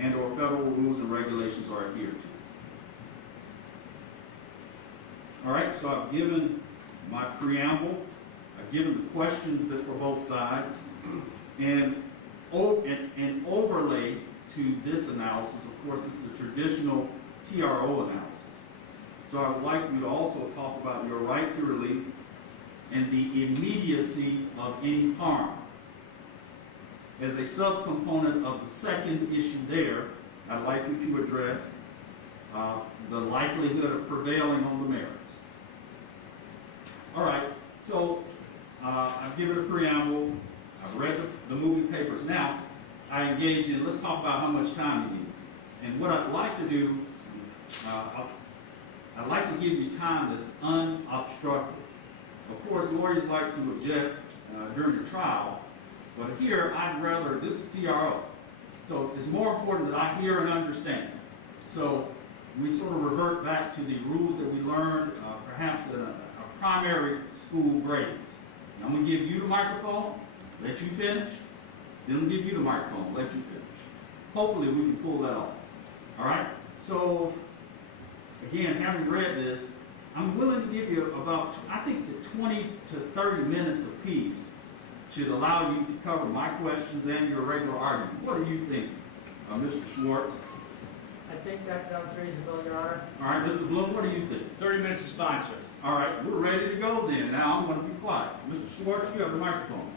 and or federal rules and regulations are adhered to. All right, so I've given my preamble, I've given the questions that for both sides, and an overlay to this analysis, of course, is the traditional TRO analysis. So I would like you to also talk about your right to relief and the immediacy of any harm. As a subcomponent of the second issue there, I'd like you to address the likelihood of prevailing on the merits. All right, so I've given a preamble, I've read the moving papers. Now, I engage in, let's talk about how much time you need. And what I'd like to do, I'd like to give you time that's unobstructed. Of course, lawyers like to object during the trial, but here I'd rather, this is TRO. So it's more important that I hear and understand. So we sort of revert back to the rules that we learned perhaps in a primary school grades. And I'm going to give you the microphone, let you finish, then I'll give you the microphone, let you finish. Hopefully we can pull that off. All right? So, again, having read this, I'm willing to give you about, I think the 20 to 30 minutes apiece should allow you to cover my questions and your regular argument. What do you think, Mr. Schwartz? I think that sounds reasonable, Your Honor. All right, Mr. Bloom, what do you think? 30 minutes is fine, sir. All right, we're ready to go then. Now I'm going to be quiet. Mr. Schwartz, you have the microphone.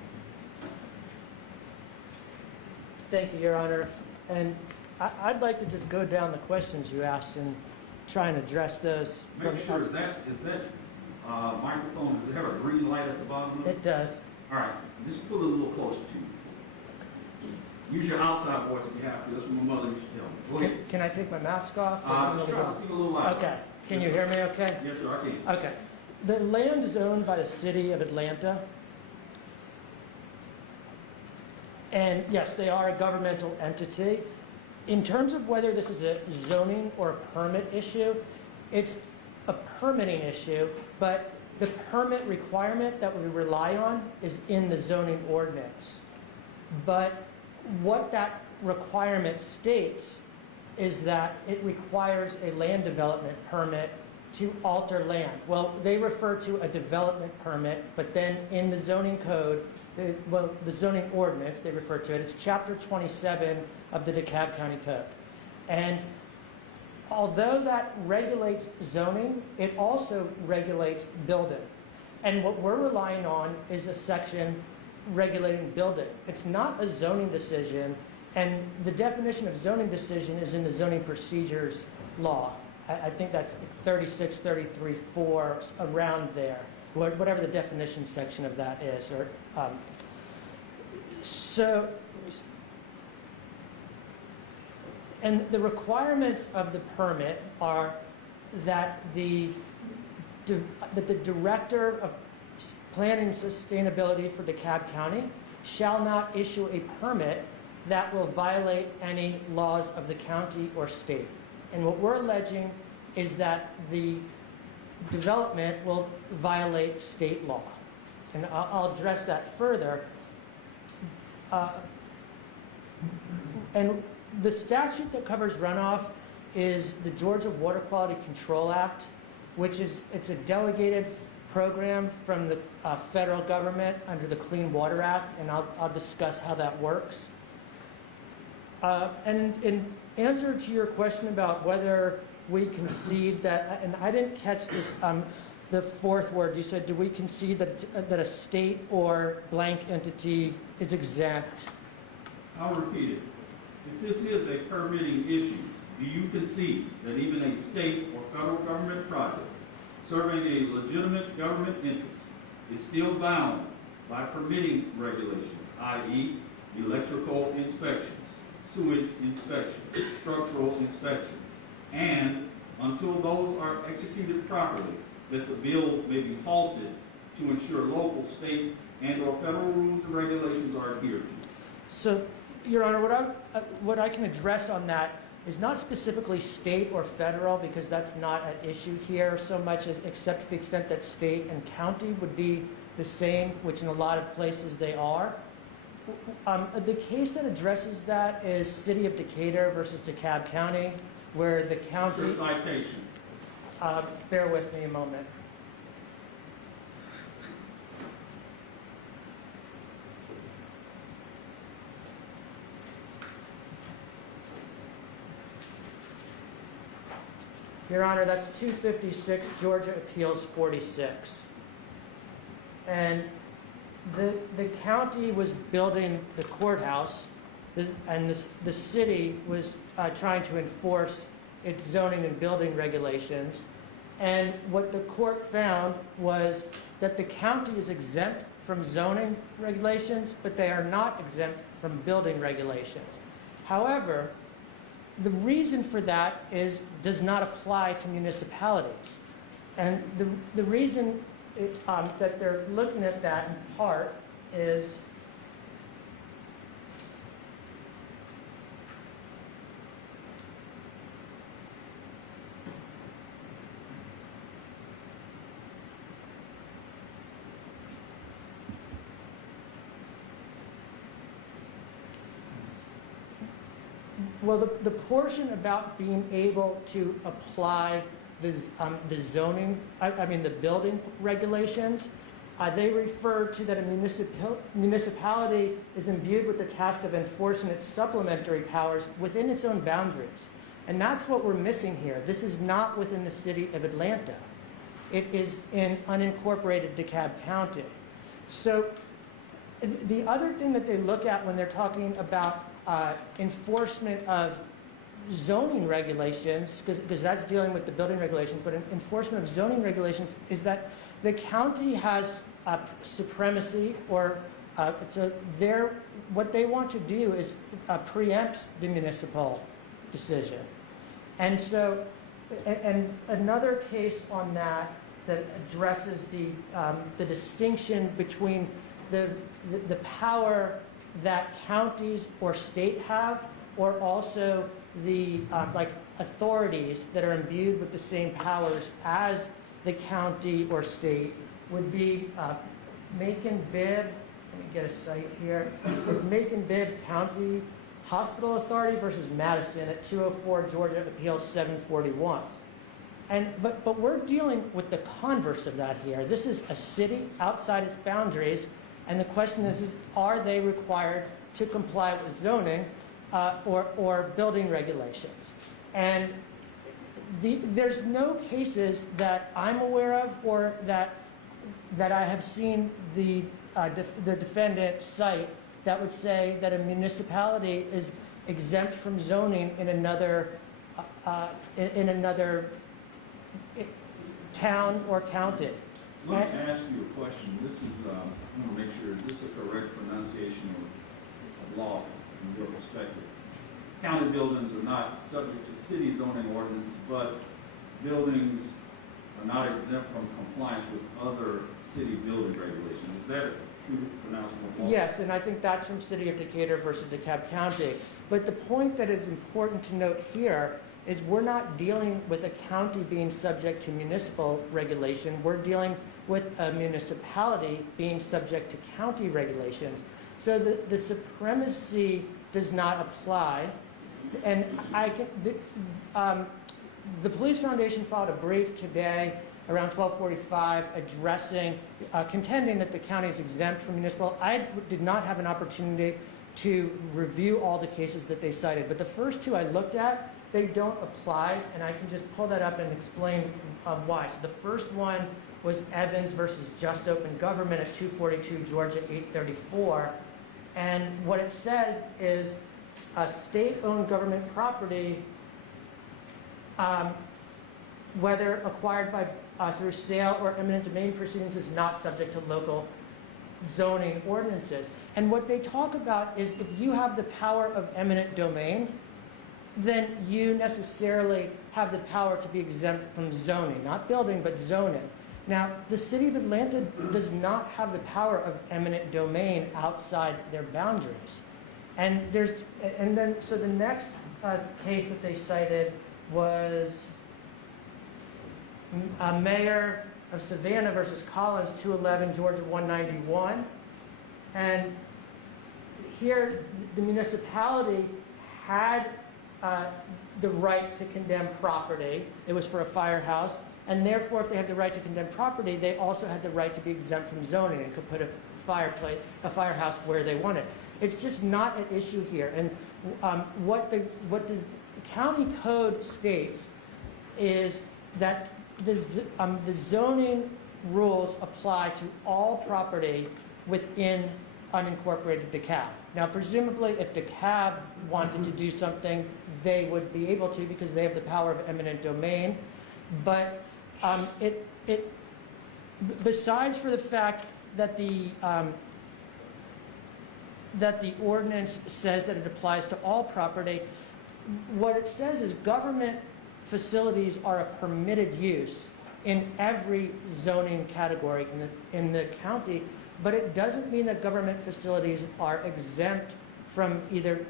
Thank you, Your Honor. And I'd like to just go down the questions you asked and try and address those. Make sure, is that microphone, does it have a green light at the bottom of it? It does. All right, just pull it a little closer to you. Use your outside voice if you have to. That's what my mother used to tell me. Go ahead. Can I take my mask off? Just try to speak a little louder. Okay. Can you hear me okay? Yes, sir, I can. Okay. The land is owned by the city of Atlanta. And yes, they are a governmental entity. In terms of whether this is a zoning or a permit issue, it's a permitting issue, but the permit requirement that we rely on is in the zoning ordinance. But what that requirement states is that it requires a land development permit to alter land. Well, they refer to a development permit, but then in the zoning code, the zoning ordinance, they refer to it, it's chapter 27 of the DeKalb County Code. And although that regulates zoning, it also regulates building. And what we're relying on is a section regulating building. It's not a zoning decision, and the definition of zoning decision is in the zoning procedures law. I think that's 36, 33, 4, around there, whatever the definition section of that is. And the requirements of the permit are that the Director of Planning and Sustainability for DeKalb County shall not issue a permit that will violate any laws of the county or state. And what we're alleging is that the development will violate state law. And I'll address that further. And the statute that covers runoff is the Georgia Water Quality Control Act, which is, it's a delegated program from the federal government under the Clean Water Act, and I'll discuss how that works. And in answer to your question about whether we concede that, and I didn't catch this, the fourth word, you said, do we concede that a state or blank entity is exempt? I'll repeat it. If this is a permitting issue, do you concede that even a state or federal government project serving a legitimate government interest is still bound by permitting regulations, i.e. electrical inspections, sewage inspections, structural inspections, and until those are executed properly, that the bill may be halted to ensure local, state, and or federal rules and regulations are adhered to? So, Your Honor, what I can address on that is not specifically state or federal, because that's not an issue here so much as, except to the extent that state and county would be the same, which in a lot of places they are. The case that addresses that is City of Decatur versus DeKalb County, where the county... Your citation. Bear with me a moment. Your Honor, that's 256 Georgia Appeals 46. And the county was building the courthouse, and the city was trying to enforce its zoning and building regulations. And what the court found was that the county is exempt from zoning regulations, but they are not exempt from building regulations. However, the reason for that does not apply to municipalities. And the reason that they're looking at that in part is well, the portion about being able to apply the zoning, the building regulations, they refer to that a municipality is imbued with the task of enforcing its supplementary powers within its own boundaries. And that's what we're missing here. This is not within the city of Atlanta. It is in unincorporated DeKalb County. So the other thing that they look at when they're talking about enforcement of zoning regulations, because that's dealing with the building regulations, but enforcement of zoning regulations is that the county has supremacy, or what they want to do is preempt the municipal decision. And so, and another case on that addresses the distinction between the power that counties or state have, or also the authorities that are imbued with the same powers as the county or state would be Macon-Bibb. Let me get a site here. It's Macon-Bibb County Hospital Authority versus Madison at 204 Georgia Appeals 741. But we're dealing with the converse of that here. This is a city outside its boundaries, and the question is are they required to comply with zoning or building regulations? And there's no cases that I'm aware of or that I have seen the defendant cite that would say that a municipality is exempt from zoning in another town or county. Let me ask you a question. This is, I want to make sure, is this a correct pronunciation of law from your perspective? County buildings are not subject to city zoning ordinances, but buildings are not exempt from compliance with other city building regulations. Is that a true pronouncement of law? Yes, and I think that's from City of Decatur versus DeKalb County. But the point that is important to note here is we're not dealing with a county being subject to municipal regulation. We're dealing with a municipality being subject to county regulations. So the supremacy does not apply. And the Police Foundation filed a brief today around 12:45 addressing, contending that the county is exempt from municipal. I did not have an opportunity to review all the cases that they cited, but the first two I looked at, they don't apply, and I can just pull that up and explain why. So the first one was Evans versus Just Open Government at 242 Georgia 834. And what it says is a state-owned government property, whether acquired through sale or eminent domain proceedings, is not subject to local zoning ordinances. And what they talk about is if you have the power of eminent domain, then you necessarily have the power to be exempt from zoning, not building, but zoning. Now, the City of Atlanta does not have the power of eminent domain outside their boundaries. And so the next case that they cited was Mayor of Savannah versus Collins, 211 Georgia 191. And here, the municipality had the right to condemn property. It was for a firehouse, and therefore, if they had the right to condemn property, they also had the right to be exempt from zoning and could put a firehouse where they wanted. It's just not an issue here. And what the county code states is that the zoning rules apply to all property within unincorporated DeKalb. Now, presumably, if DeKalb wanted to do something, they would be able to because they have the power of eminent domain. But besides for the fact that the ordinance says that it applies to all property, what it says is government facilities are a permitted use in every zoning category in the county, but it doesn't mean that government facilities are exempt from either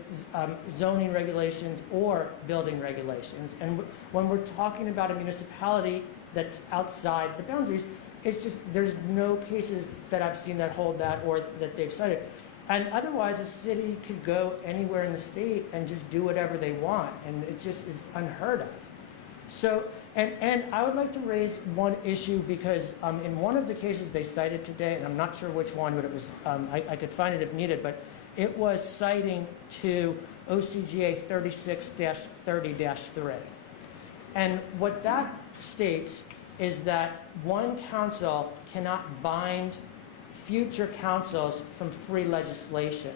zoning regulations or building regulations. And when we're talking about a municipality that's outside the boundaries, it's just, there's no cases that I've seen that hold that or that they've cited. And otherwise, a city could go anywhere in the state and just do whatever they want, and it just is unheard of. So, and I would like to raise one issue because in one of the cases they cited today, and I'm not sure which one, but it was, I could find it if needed, but it was citing to OCGA 36-30-3. And what that states is that one council cannot bind future councils from free legislation.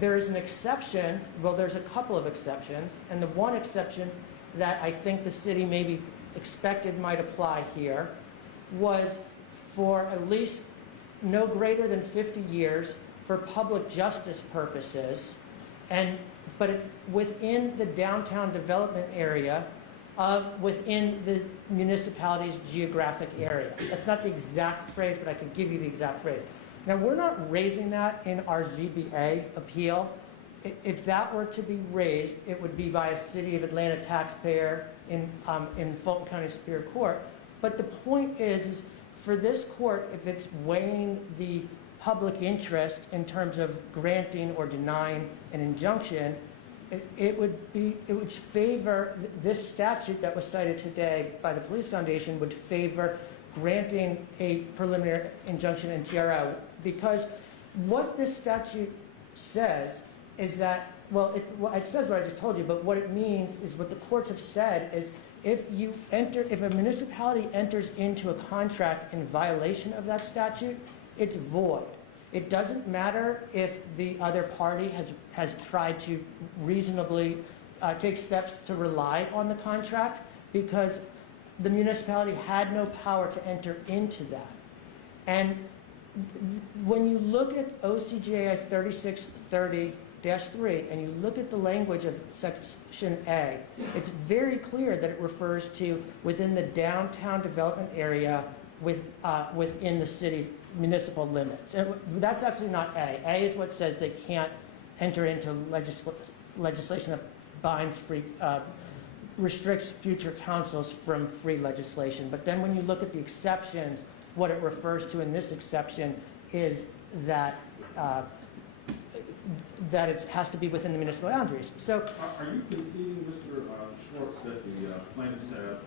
There is an exception, well, there's a couple of exceptions, and the one exception that I think the city maybe expected might apply here was for at least no greater than 50 years for public justice purposes, but it's within the downtown development area within the municipality's geographic area. That's not the exact phrase, but I could give you the exact phrase. Now, we're not raising that in our ZBA appeal. If that were to be raised, it would be by a City of Atlanta taxpayer in Fulton County Superior Court. But the point is for this court, if it's weighing the public interest in terms of granting or denying an injunction, it would favor this statute that was cited today by the Police Foundation would favor granting a preliminary injunction in TRO, because what this statute says is that, well, it says what I just told you, but what it means is what the courts have said is if a municipality enters into a contract in violation of that statute, it's void. It doesn't matter if the other party has tried to reasonably take steps to rely on the contract, because the municipality had no power to enter into that. And when you look at OCGA 3630-3 and you look at the language of Section A, it's very clear that it refers to within the downtown development area within the city municipal limits. And that's actually not A. A is what says they can't enter into legislation that binds restricts future councils from free legislation. But then when you look at the exceptions, what it refers to in this exception is that that it has to be within the municipal boundaries. So, are you conceding, Mr. Schwartz, that the plaintiffs have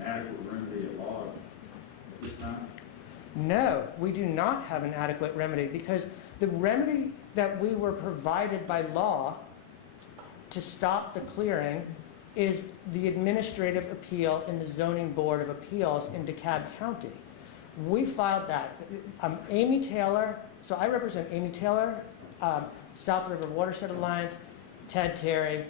an adequate remedy at law at this time? No, we do not have an adequate remedy, because the remedy that we were provided by law to stop the clearing is the administrative appeal in the Zoning Board of Appeals in DeKalb County. We filed that. Amy Taylor, so I represent Amy Taylor, South River Watershed Alliance, Ted Terry,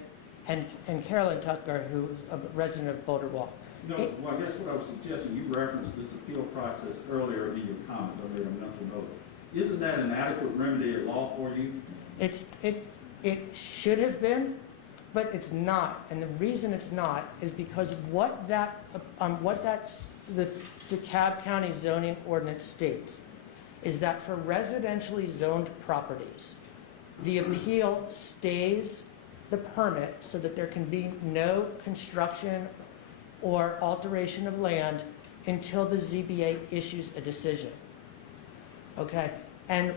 and Carolyn Tucker, who's a resident of Boulder Walk. No, well, I guess what I was suggesting, you referenced this appeal process earlier in your comments. I made a mental note. Isn't that an adequate remedy at law for you? It should have been, but it's not. And the reason it's not is because the DeKalb County zoning ordinance states is that for residentially zoned properties, the appeal stays the permit so that there can be no construction or alteration of land until the ZBA issues a decision. Okay? And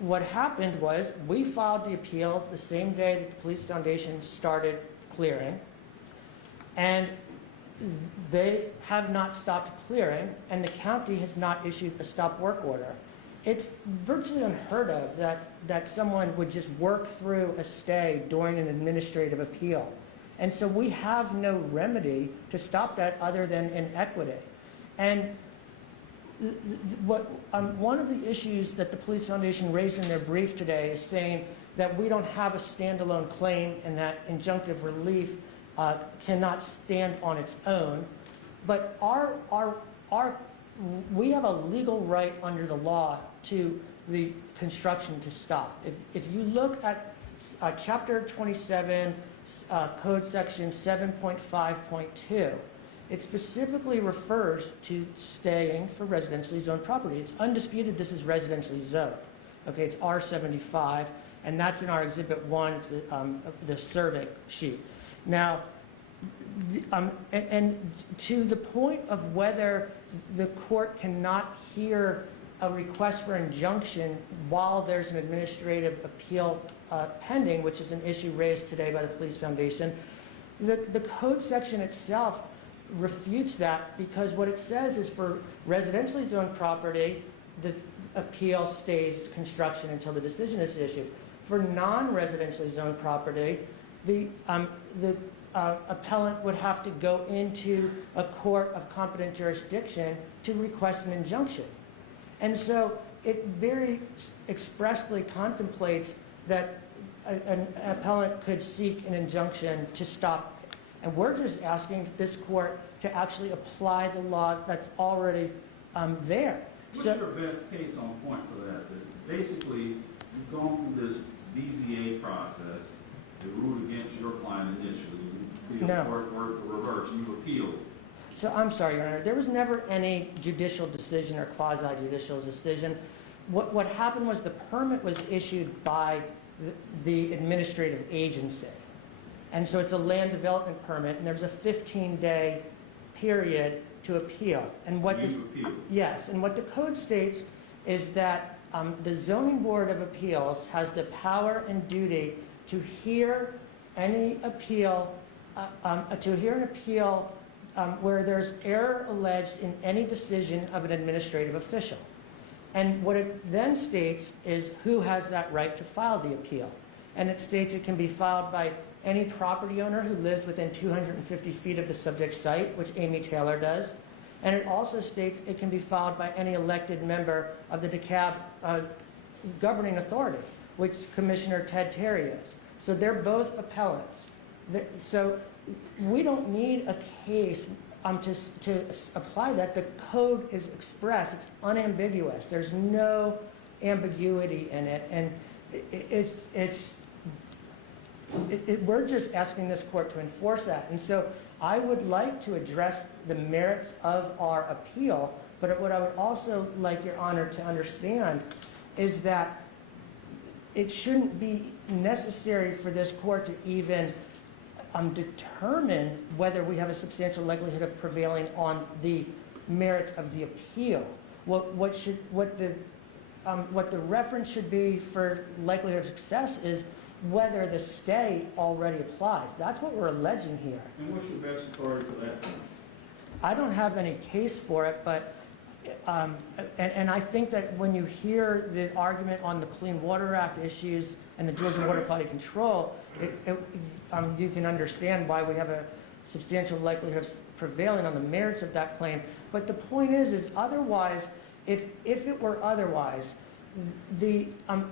what happened was we filed the appeal the same day that the Police Foundation started clearing, and they have not stopped clearing, and the county has not issued a stop work order. It's virtually unheard of that someone would just work through a stay during an administrative appeal. And so we have no remedy to stop that other than inequity. And one of the issues that the Police Foundation raised in their brief today is saying that we don't have a standalone claim and that injunctive relief cannot stand on its own. But we have a legal right under the law to the construction to stop. If you look at Chapter 27, Code Section 7.5.2, it specifically refers to staying for residentially zoned property. It's undisputed this is residentially zoned. Okay, it's R75, and that's in our Exhibit 1, it's the survey sheet. Now, and to the point of whether the court cannot hear a request for injunction while there's an administrative appeal pending, which is an issue raised today by the Police Foundation, the code section itself refutes that, because what it says is for residentially zoned property, the appeal stays construction until the decision is issued. For non-residentially zoned property, the appellant would have to go into a court of competent jurisdiction to request an injunction. And so it very expressly contemplates that an appellant could seek an injunction to stop. And we're just asking this court to actually apply the law that's already there. What's your best case on point for that? That basically, you've gone through this BZA process, it ruled against your client initially, or reverse, you appealed. So I'm sorry, Your Honor, there was never any judicial decision or quasi-judicial decision. What happened was the permit was issued by the administrative agency. And so it's a land development permit, and there's a 15-day period to appeal. And what this, yes, and what the code states is that the Zoning Board of Appeals has the power and duty to hear any appeal, where there's error alleged in any decision of an administrative official. And what it then states is who has that right to file the appeal. And it states it can be filed by any property owner who lives within 250 feet of the subject site, which Amy Taylor does. And it also states it can be filed by any elected member of the DeKalb governing authority, which Commissioner Ted Terry is. So they're both appellants. So we don't need a case to apply that. The code is express, it's unambiguous. There's no ambiguity in it. And we're just asking this court to enforce that. And so I would like to address the merits of our appeal, but what I would also like Your Honor to understand is that it shouldn't be necessary for this court to even determine whether we have a substantial likelihood of prevailing on the merits of the appeal. What the reference should be for likelihood of success is whether the stay already applies. That's what we're alleging here. And what's your best authority for that? I don't have any case for it, but and I think that when you hear the argument on the Clean Water Act issues and the Georgia Water Quality Control, you can understand why we have a substantial likelihood of prevailing on the merits of that claim. But the point is otherwise, if it were otherwise,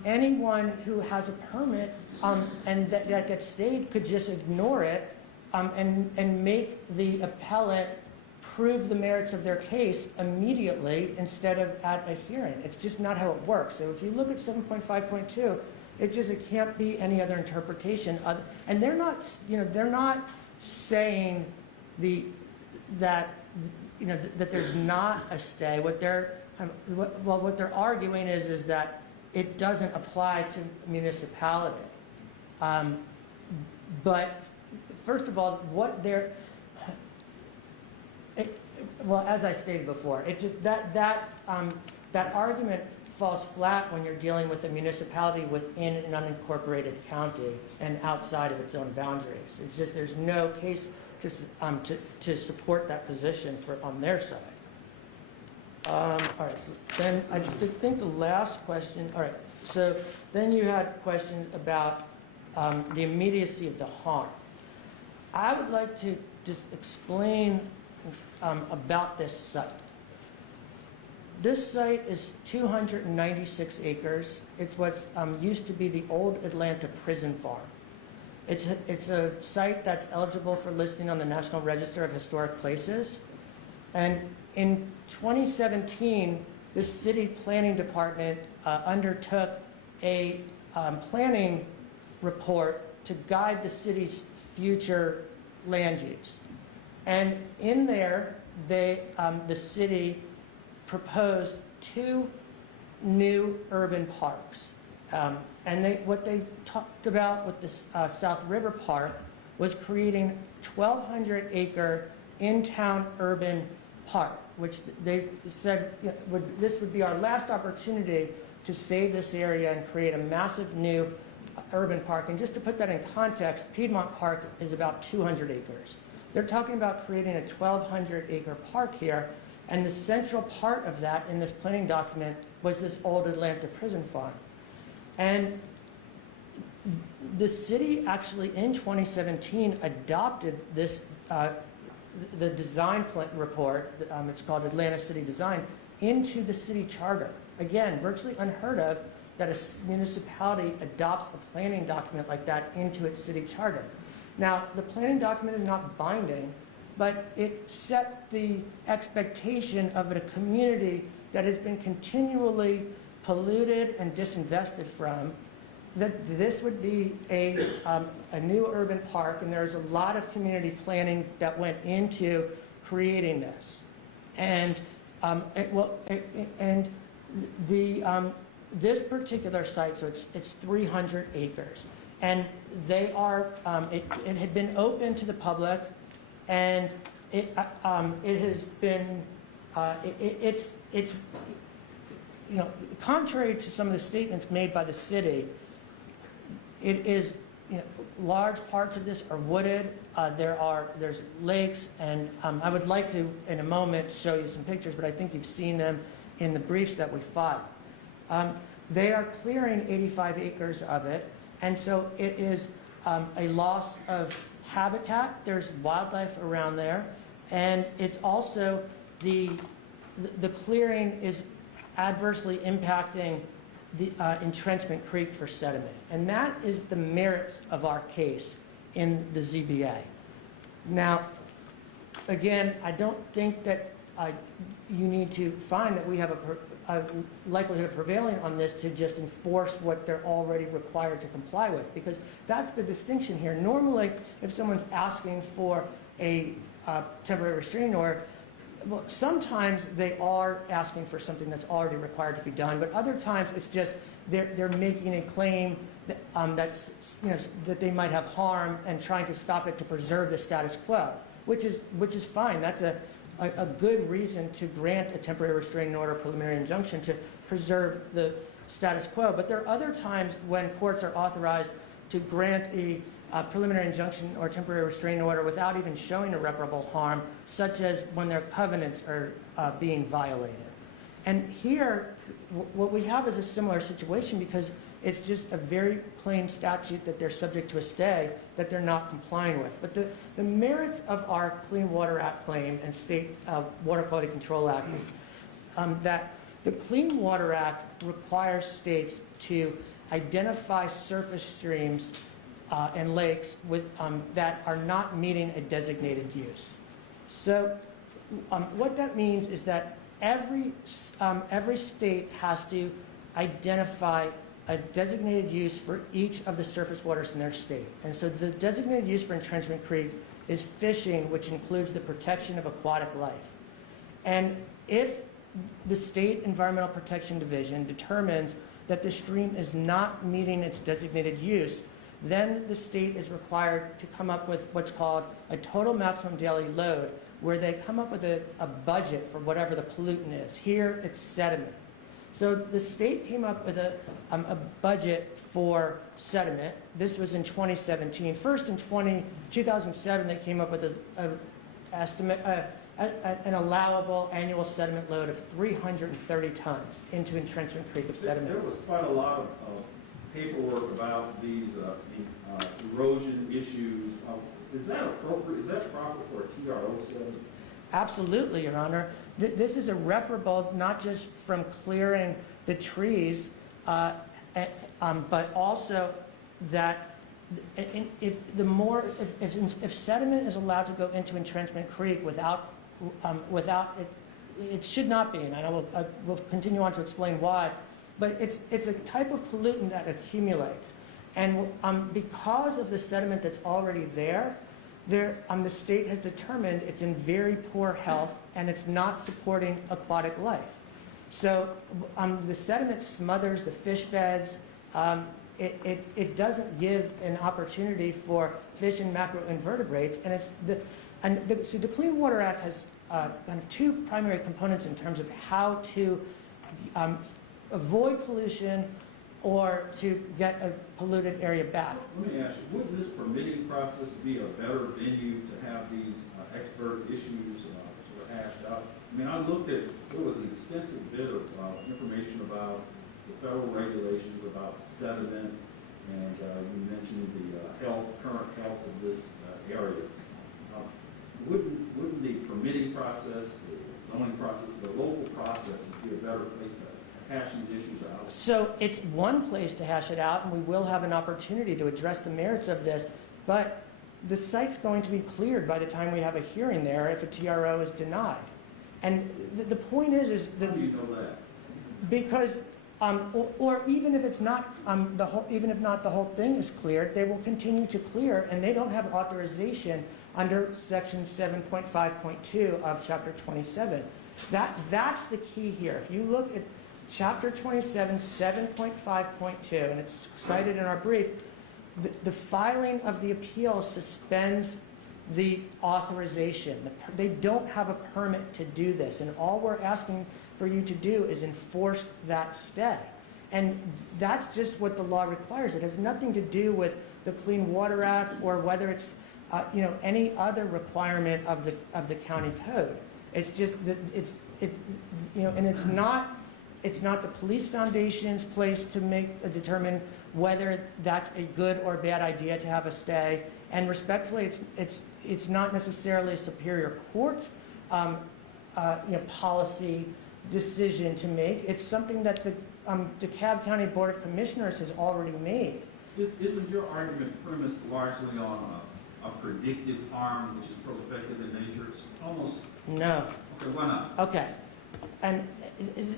anyone who has a permit and that gets stayed could just ignore it and make the appellant prove the merits of their case immediately instead of at a hearing. It's just not how it works. So if you look at 7.5.2, it can't be any other interpretation. And they're not saying that there's not a stay. What they're arguing is that it doesn't apply to municipality. But first of all, as I stated before, that argument falls flat when you're dealing with a municipality within an unincorporated county and outside of its own boundaries. It's just there's no case to support that position on their side. All right, so then I think the last question, all right, so then you had questions about the immediacy of the harm. I would like to just explain about this site. This site is 296 acres. It's what used to be the old Atlanta prison farm. It's a site that's eligible for listing on the National Register of Historic Places. And in 2017, the city planning department undertook a planning report to guide the city's future land use. And in there, the city proposed 2 new urban parks. And what they talked about with this South River Park was creating 1,200-acre in-town urban park, which they said this would be our last opportunity to save this area and create a massive new urban park. And just to put that in context, Piedmont Park is about 200 acres. They're talking about creating a 1,200-acre park here, and the central part of that in this planning document was this old Atlanta prison farm. And the city actually in 2017 adopted this, the design report, it's called Atlanta City Design, into the city charter. Again, virtually unheard of that a municipality adopts a planning document like that into its city charter. Now, the planning document is not binding, but it set the expectation of a community that has been continually polluted and disinvested from, that this would be a new urban park, and there's a lot of community planning that went into creating this. And this particular site, so it's 300 acres, and they are it had been open to the public, and it has been it's you know, contrary to some of the statements made by the city, it is, you know, large parts of this are wooded. There's lakes, and I would like to, in a moment, show you some pictures, but I think you've seen them in the briefs that we filed. They are clearing 85 acres of it, and so it is a loss of habitat. There's wildlife around there, and it's also the clearing is adversely impacting the entrenchment creek for sediment. And that is the merits of our case in the ZBA. Now, again, I don't think that you need to find that we have a likelihood of prevailing on this to just enforce what they're already required to comply with, because that's the distinction here. Normally, if someone's asking for a temporary restraining order, well, sometimes they are asking for something that's already required to be done, but other times it's just they're making a claim that, that's, you know, that they might have harm and trying to stop it to preserve the status quo, which is fine. That's a good reason to grant a temporary restraining order, preliminary injunction, to preserve the status quo. But there are other times when courts are authorized to grant a preliminary injunction or temporary restraining order without even showing irreparable harm, such as when their covenants are being violated. And here, what we have is a similar situation, because it's just a very plain statute that they're subject to a stay that they're not complying with. But the merits of our Clean Water Act claim and State Water Quality Control Act is that the Clean Water Act requires states to identify surface streams and lakes with, that are not meeting a designated use. So what that means is that every state has to identify a designated use for each of the surface waters in their state. And so the designated use for entrenchment creek is fishing, which includes the protection of aquatic life. And if the State Environmental Protection Division determines that the stream is not meeting its designated use, then the state is required to come up with what's called a total maximum daily load, where they come up with a budget for whatever the pollutant is. Here, it's sediment. So the state came up with a budget for sediment. This was in 2017. First in 2007, they came up with an allowable annual sediment load of 330 tons into Entrenchment Creek of sediment. There was quite a lot of paperwork about these erosion issues. Is that appropriate? Is that proper for a TRO study? Absolutely, Your Honor. This is irreparable, not just from clearing the trees, but also that if sediment is allowed to go into Entrenchment Creek without it should not be, and I will continue on to explain why. But it's a type of pollutant that accumulates, and because of the sediment that's already there, the state has determined it's in very poor health and it's not supporting aquatic life. So the sediment smothers the fish beds. It doesn't give an opportunity for fish and macroinvertebrates, and so the Clean Water Act has kind of two primary components in terms of how to avoid pollution or to get a polluted area back. Let me ask you, wouldn't this permitting process be a better venue to have these expert issues sort of hashed out? I mean, I looked at, there was an extensive bit of information about the federal regulations about sediment, and you mentioned the current health of this area. Wouldn't the permitting process, the zoning process, the local process be a better place to hash these issues out? So it's one place to hash it out, and we will have an opportunity to address the merits of this, but the site's going to be cleared by the time we have a hearing there if a TRO is denied. And the point is that... How do you know that? Because, or even if it's not, even if not the whole thing is cleared, they will continue to clear, and they don't have authorization under section 7.5.2 of chapter 27. That's the key here. If you look at chapter 27, 7.5.2, and it's cited in our brief, the filing of the appeal suspends the authorization. They don't have a permit to do this, and all we're asking for you to do is enforce that stay. And that's just what the law requires. It has nothing to do with the Clean Water Act or whether it's any other requirement of the county code. It's just that and it's not the police foundation's place to determine whether that's a good or bad idea to have a stay. And respectfully, it's not necessarily a Superior Court's policy decision to make. It's something that the DeKalb County Board of Commissioners has already made. Isn't your argument premised largely on a predictive harm which is prospective in nature? It's almost... No. Okay, why not? Okay. And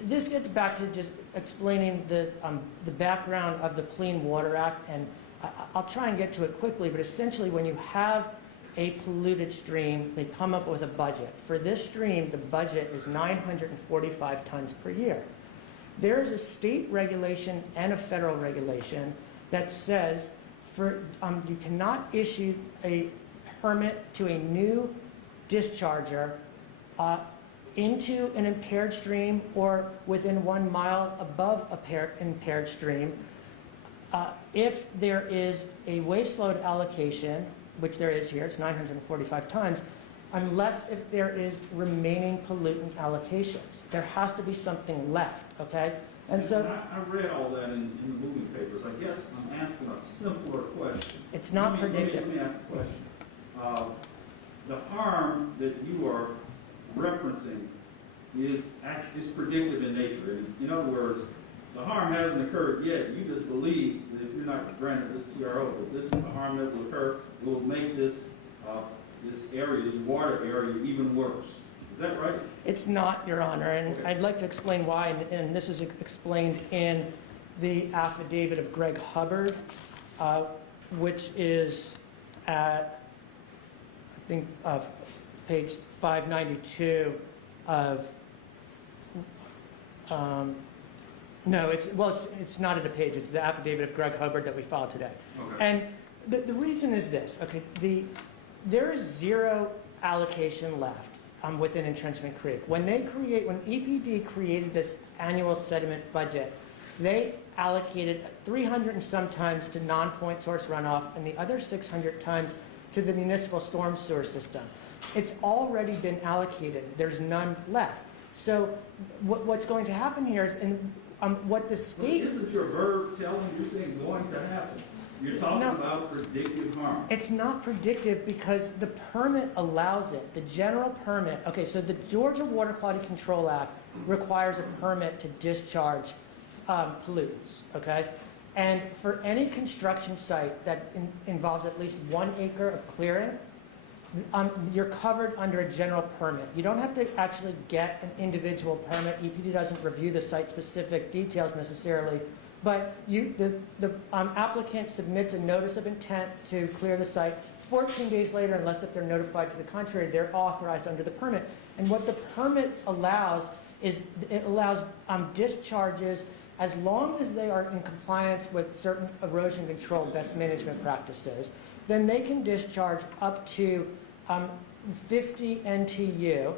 this gets back to just explaining the background of the Clean Water Act, and I'll try and get to it quickly, but essentially when you have a polluted stream, they come up with a budget. For this stream, the budget is 945 tons per year. There is a state regulation and a federal regulation that says you cannot issue a permit to a new discharger into an impaired stream or within 1 mile above an impaired stream if there is a waste load allocation, which there is here, it's 945 tons, unless if there is remaining pollutant allocations. There has to be something left, okay? And so I read all that in the moving papers. I guess I'm asking a simpler question. It's not predictive. Let me ask a question. The harm that you are referencing is predictive in nature. In other words, the harm hasn't occurred yet. You just believe that if you're not granted this TRO, that this is the harm that will occur, will make this water area even worse. Is that right? It's not, Your Honor, and okay. I'd like to explain why, and this is explained in the affidavit of Greg Hubbard, which is at, I think, page 592 of, no, it's not at a page, it's the affidavit of Greg Hubbard that we filed today. Okay. And the reason is this, okay, there is zero allocation left within Entrenchment Creek. When EPD created this annual sediment budget, they allocated 300 and some times to non-point source runoff and the other 600 times to the municipal storm sewer system. It's already been allocated. There's none left. So what's going to happen here is, and what the state... But isn't your verb telling you're saying going to happen? You're talking about predictive harm. It's not predictive because the permit allows it. The general permit, okay, so the Georgia Water Quality Control Act requires a permit to discharge pollutants, okay? And for any construction site that involves at least 1 acre of clearing, you're covered under a general permit. You don't have to actually get an individual permit. EPD doesn't review the site-specific details necessarily, but the applicant submits a notice of intent to clear the site. 14 days later, unless if they're notified to the contrary, they're authorized under the permit. And what the permit allows is it allows discharges as long as they are in compliance with certain erosion control best management practices. Then they can discharge up to 50 NTU.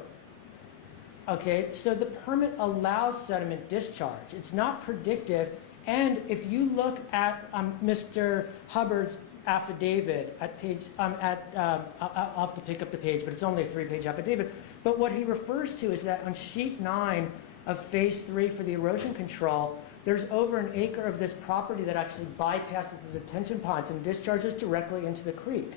Okay, so the permit allows sediment discharge. It's not predictive. And if you look at Mr. Hubbard's affidavit at page, I'll have to pick up the page, but it's only a 3-page affidavit. But what he refers to is that on sheet 9 of phase 3 for the erosion control, there's over 1 acre of this property that actually bypasses the detention ponds and discharges directly into the creek.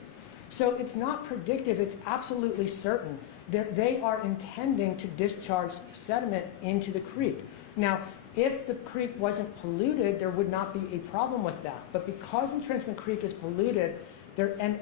So it's not predictive, it's absolutely certain that they are intending to discharge sediment into the creek. Now, if the creek wasn't polluted, there would not be a problem with that. But because Entrenchment Creek is polluted, and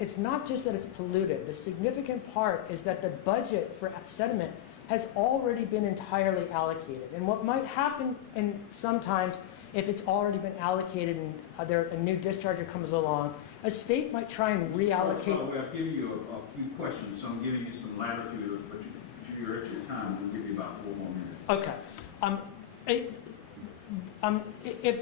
it's not just that it's polluted, the significant part is that the budget for sediment has already been entirely allocated. And what might happen, and sometimes if it's already been allocated and a new discharger comes along, a state might try and reallocate. So I've given you a few questions, so I'm giving you some latitude, but you're at your time. We'll give you about 4 more minutes. Okay. If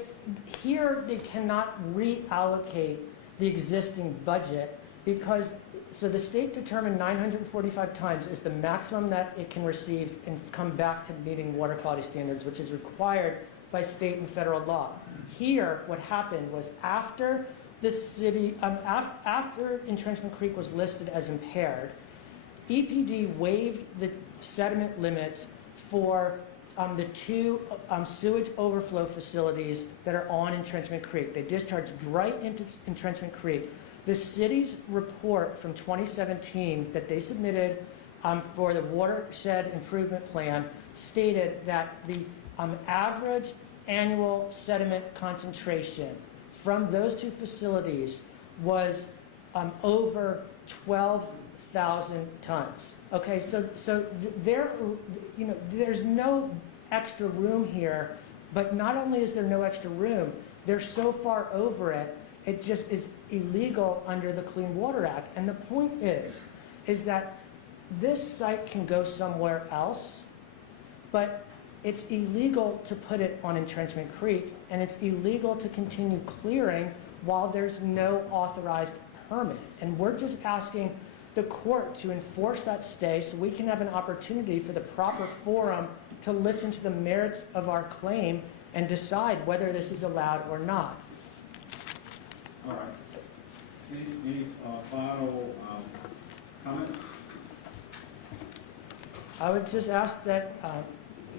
here they cannot reallocate the existing budget because, so the state determined 945 times is the maximum that it can receive and come back to meeting water quality standards, which is required by state and federal law. Here, what happened was after the city, after Entrenchment Creek was listed as impaired, EPD waived the sediment limits for the 2 sewage overflow facilities that are on Entrenchment Creek. They discharged right into Entrenchment Creek. The city's report from 2017 that they submitted for the watershed improvement plan stated that the average annual sediment concentration from those 2 facilities was over 12,000 tons. Okay, so there's no extra room here, but not only is there no extra room, they're so far over it, it just is illegal under the Clean Water Act. And the point is that this site can go somewhere else, but it's illegal to put it on Entrenchment Creek, and it's illegal to continue clearing while there's no authorized permit. And we're just asking the court to enforce that stay so we can have an opportunity for the proper forum to listen to the merits of our claim and decide whether this is allowed or not. All right. Any final comments? I would just ask that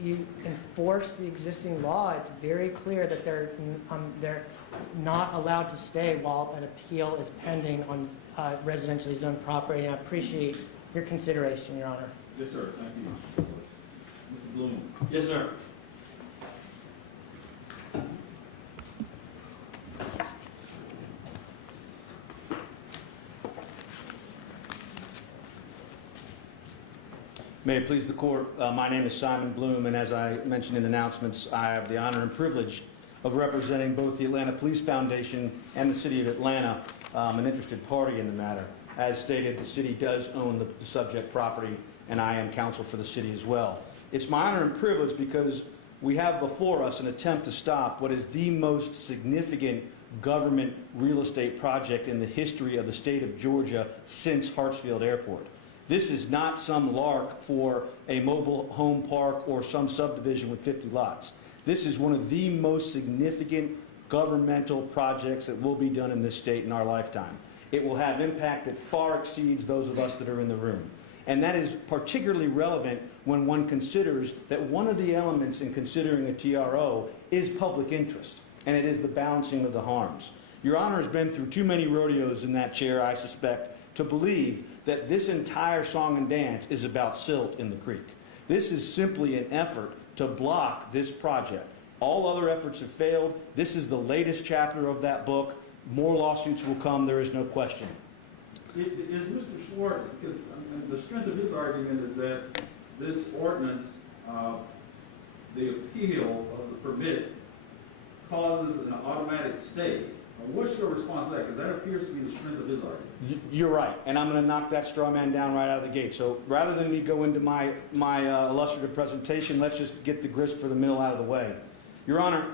you enforce the existing law. It's very clear that they're not allowed to stay while an appeal is pending on residentially zoned property. And I appreciate your consideration, Your Honor. Yes, sir. Thank you. Mr. Bloom. Yes, sir. May it please the court, my name is Simon Bloom, and as I mentioned in announcements, I have the honor and privilege of representing both the Atlanta Police Foundation and the City of Atlanta, an interested party in the matter. As stated, the city does own the subject property, and I am counsel for the city as well. It's my honor and privilege because we have before us an attempt to stop what is the most significant government real estate project in the history of the state of Georgia since Hartsfield Airport. This is not some lark for a mobile home park or some subdivision with 50 lots. This is one of the most significant governmental projects that will be done in this state in our lifetime. It will have impact that far exceeds those of us that are in the room. And that is particularly relevant when one considers that one of the elements in considering a TRO is public interest, and it is the balancing of the harms. Your Honor has been through too many rodeos in that chair, I suspect, to believe that this entire song and dance is about silt in the creek. This is simply an effort to block this project. All other efforts have failed. This is the latest chapter of that book. More lawsuits will come, there is no question. Is Mr. Schwartz, because the strength of his argument is that this ordinance, the appeal of the permit, causes an automatic stay. What's your response to that? Because that appears to be the strength of his argument. You're right, and I'm going to knock that straw man down right out of the gate. So rather than me go into my illustrative presentation, let's just get the grist for the mill out of the way. Your Honor,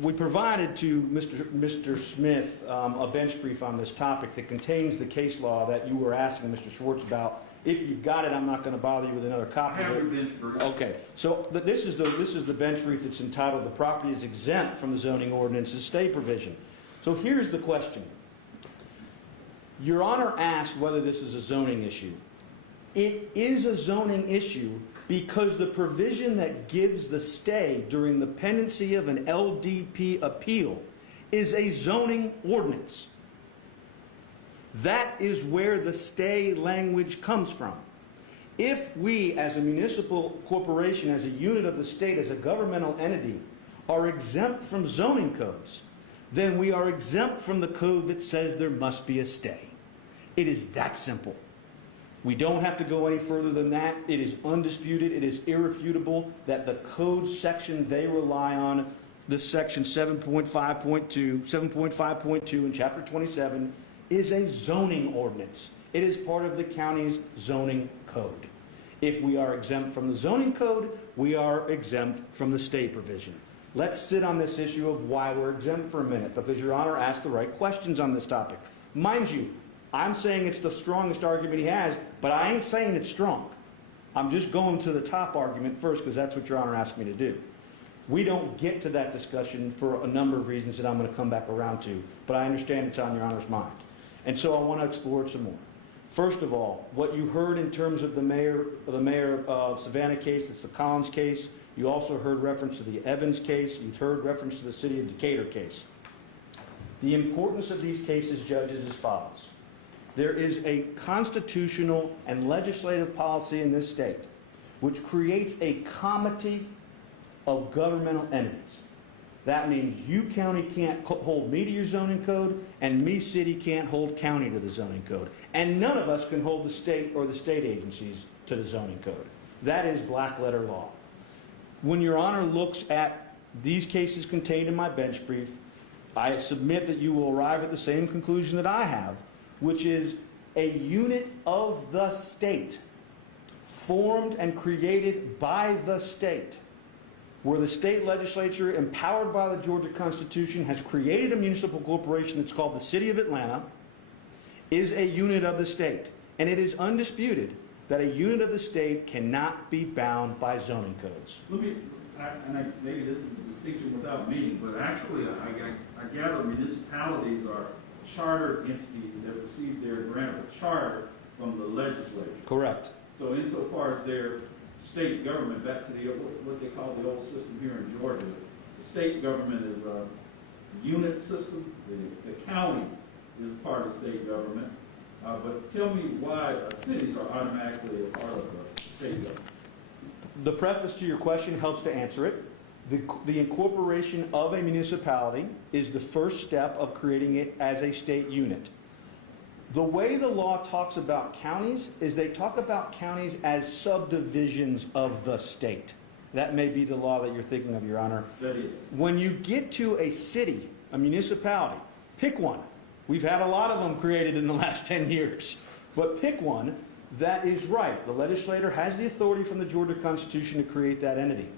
we provided to Mr. Smith a bench brief on this topic that contains the case law that you were asking Mr. Schwartz about. If you've got it, I'm not going to bother you with another copy I of have it. your bench brief. Okay, so this is the bench brief that's entitled "The Property is Exempt from the Zoning Ordinance's Stay Provision." So here's the question. Your Honor asked whether this is a zoning issue. It is a zoning issue because the provision that gives the stay during the pendency of an LDP appeal is a zoning ordinance. That is where the stay language comes from. If we, as a municipal corporation, as a unit of the state, as a governmental entity, are exempt from zoning codes, then we are exempt from the code that says there must be a stay. It is that simple. We don't have to go any further than that. It is undisputed, it is irrefutable that the code section they rely on, this section 7.5.2 in chapter 27, is a zoning ordinance. It is part of the county's zoning code. If we are exempt from the zoning code, we are exempt from the stay provision. Let's sit on this issue of why we're exempt for a minute, because Your Honor asked the right questions on this topic. Mind you, I'm saying it's the strongest argument he has, but I ain't saying it's strong. I'm just going to the top argument first because that's what Your Honor asked me to do. We don't get to that discussion for a number of reasons that I'm going to come back around to, but I understand it's on Your Honor's mind. And so I want to explore it some more. First of all, what you heard in terms of the mayor of Savannah case, it's the Collins case. You also heard reference to the Evans case. You've heard reference to the City of Decatur case. The importance of these cases, judges, is as follows. There is a constitutional and legislative policy in this state which creates a comity of governmental entities. That means you county can't hold me to your zoning code, and me city can't hold county to the zoning code. And none of us can hold the state or the state agencies to the zoning code. That is black letter law. When Your Honor looks at these cases contained in my bench brief, I submit that you will arrive at the same conclusion that I have, which is a unit of the state, formed and created by the state, where the state legislature, empowered by the Georgia Constitution, has created a municipal corporation that's called the City of Atlanta, is a unit of the state. And it is undisputed that a unit of the state cannot be bound by zoning codes. Maybe this is a distinction without meaning, but actually I gather municipalities are chartered entities that receive their grant of charter from the legislature. Correct. So insofar as their state government, back to what they call the old system here in Georgia, the state government is a unit system, the county is part of state government, but tell me why cities are automatically a part of the state government. The preface to your question helps to answer it. The incorporation of a municipality is the first step of creating it as a state unit. The way the law talks about counties is they talk about counties as subdivisions of the state. That may be the law that you're thinking of, Your Honor. That is. When you get to a city, a municipality, pick one. We've had a lot of them created in the last 10 years. But pick one that is right. The legislator has the authority from the Georgia Constitution to create that entity.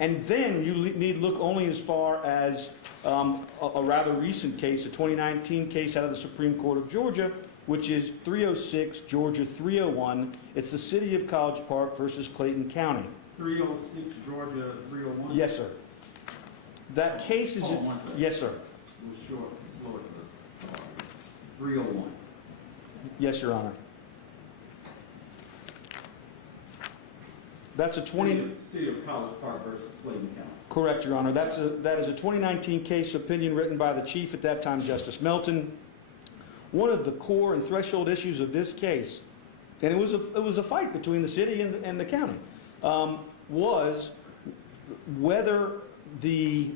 And then you need look only as far as a rather recent case, a 2019 case out of the Supreme Court of Georgia, which is 306 Georgia 301. It's the City of College Park versus Clayton County. 306 Georgia 301? Yes, sir. That case is... Hold on 1 second. Yes, sir. It was short, slow. 301. Yes, Your Honor. That's a 20... City of College Park versus Clayton County. Correct, Your Honor. That is a 2019 case opinion written by the Chief at that time, Justice Melton. One of the core and threshold issues of this case, and it was a fight between the city and the county, was whether the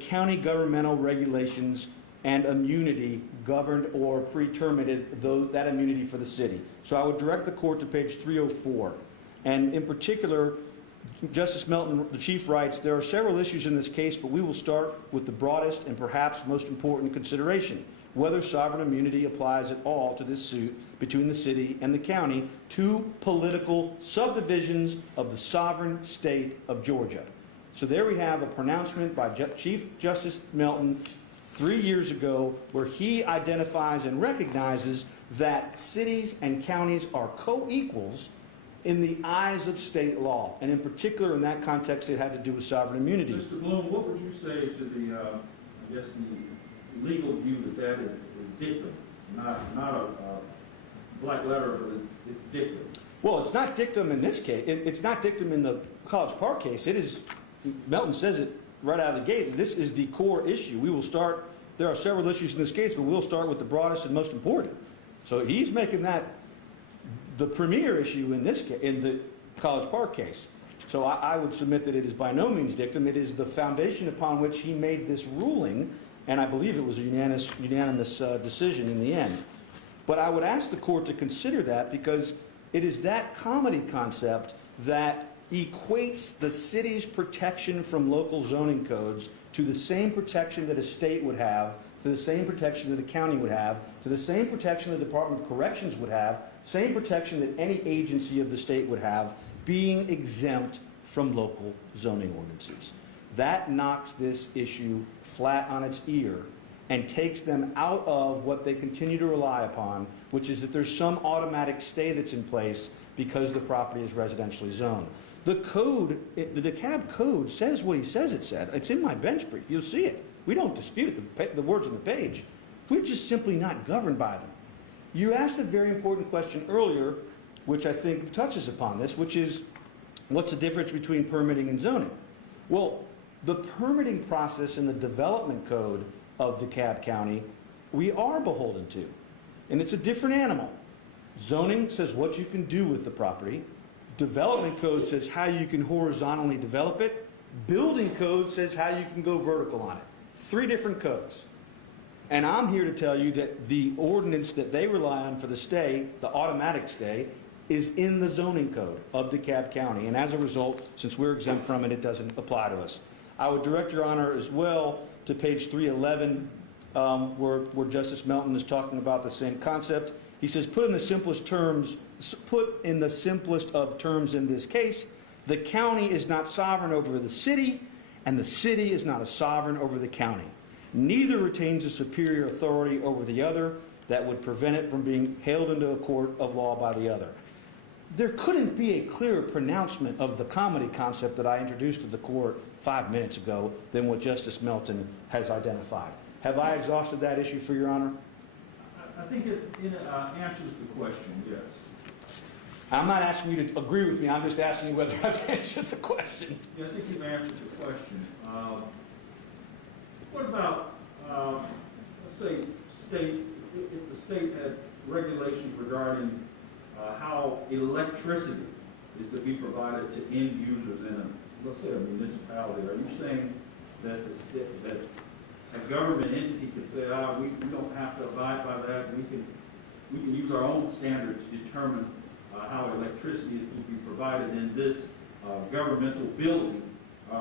county governmental regulations and immunity governed or pre-terminated that immunity for the city. So I would direct the court to page 304. And in particular, Justice Melton, the Chief, writes, there are several issues in this case, but we will start with the broadest and perhaps most important consideration, whether sovereign immunity applies at all to this suit between the city and the county to political subdivisions of the sovereign state of Georgia. So there we have a pronouncement by Chief Justice Melton 3 years ago where he identifies and recognizes that cities and counties are co-equals in the eyes of state law. And in particular, in that context, it had to do with sovereign immunity. Mr. Bloom, what would you say to the, I guess, the legal view that is dictum, not a black letter, but it's dictum? Well, it's not dictum in this case. It's not dictum in the College Park case. It is, Melton says it right out of the gate. This is the core issue. We will start, there are several issues in this case, but we'll start with the broadest and most important. So he's making that the premier issue in this case, in the College Park case. So I would submit that it is by no means dictum. It is the foundation upon which he made this ruling, and I believe it was a unanimous decision in the end. But I would ask the court to consider that because it is that comedy concept that equates the city's protection from local zoning codes to the same protection that a state would have, to the same protection that a county would have, to the same protection the Department of Corrections would have, same protection that any agency of the state would have, being exempt from local zoning ordinances. That knocks this issue flat on its ear and takes them out of what they continue to rely upon, which is that there's some automatic stay that's in place because the property is residentially zoned. The code, the DeKalb code says what he says it said. It's in my bench brief. You'll see it. We don't dispute the words on the page. We're just simply not governed by them. You asked a very important question earlier, which I think touches upon this, which is what's the difference between permitting and zoning? Well, the permitting process in the development code of DeKalb County, we are beholden to, and it's a different animal. Zoning says what you can do with the property. Development code says how you can horizontally develop it. Building code says how you can go vertical on it. 3 different codes. And I'm here to tell you that the ordinance that they rely on for the stay, the automatic stay, is in the zoning code of DeKalb County. And as a result, since we're exempt from it, it doesn't apply to us. I would direct Your Honor as well to page 311, where Justice Melton is talking about the same concept. He says, put in the simplest of terms in this case, the county is not sovereign over the city, and the city is not a sovereign over the county. Neither retains a superior authority over the other that would prevent it from being hailed into a court of law by the other. There couldn't be a clearer pronouncement of the comedy concept that I introduced to the court 5 minutes ago than what Justice Melton has identified. Have I exhausted that issue for Your Honor? I think it answers the question, yes. I'm not asking you to agree with me. I'm just asking you whether I've answered the question. Yeah, I think you've answered the question. What about, let's say, if the state had regulations regarding how electricity is to be provided to end users in let's say, a municipality? Are you saying that that a government entity could say, we don't have to abide by that. We can use our own standards to determine how electricity is to be provided in this governmental building,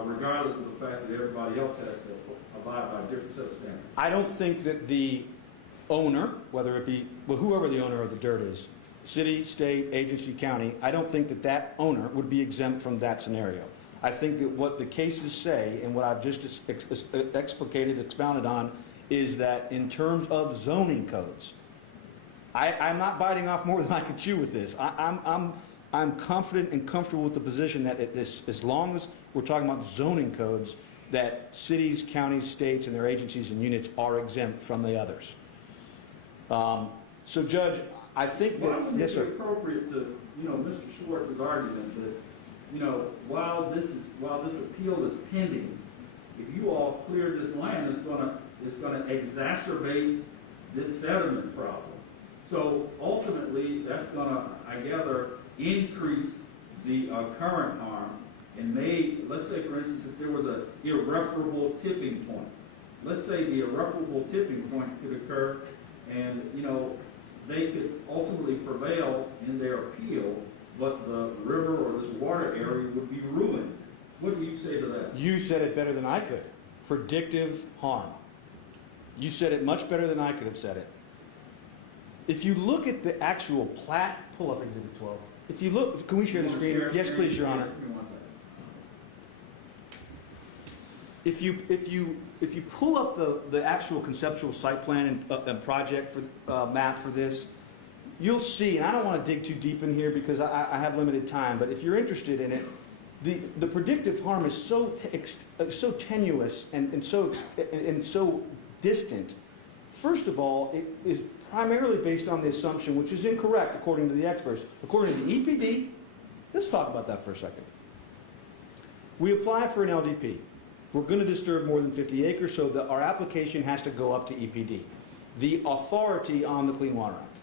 regardless of the fact that everybody else has to abide by a different set of standards? I don't think that the owner, whether it be whoever the owner of the dirt is, city, state, agency, county, I don't think that that owner would be exempt from that scenario. I think that what the cases say, and what I've just expounded on, is that in terms of zoning codes, I'm not biting off more than I can chew with this. I'm confident and comfortable with the position that as long as we're talking about zoning codes, that cities, counties, states, and their agencies and units are exempt from the others. So, Judge, I think that, Why wouldn't yes, it sir. be appropriate to, Mr. Schwartz's argument that, while this appeal is pending, if you all clear this land, it's gonna exacerbate this sediment problem. So ultimately, that's gonna, I gather, increase the current harm and let's say, for instance, if there was an irreparable tipping point. Let's say the irreparable tipping point could occur and, they could ultimately prevail in their appeal, but the river or this water area would be ruined. What do you say to that? You said it better than I could. Predictive harm. You said it much better than I could have said it. If you look at the actual plat, pull up Exhibit 12. If you look, can we share the screen? Yes, please, Your Honor. Give me 1 second. If you pull up the actual conceptual site plan and project for map for this, you'll see, and I don't want to dig too deep in here because I have limited time, but if you're interested in it, the predictive harm is so tenuous and so distant. First of all, it is primarily based on the assumption, which is incorrect according to the experts. According to the EPD, let's talk about that for a second. We apply for an LDP. We're going to disturb more than 50 acres, so that our application has to go up to EPD, the authority on the Clean Water Act.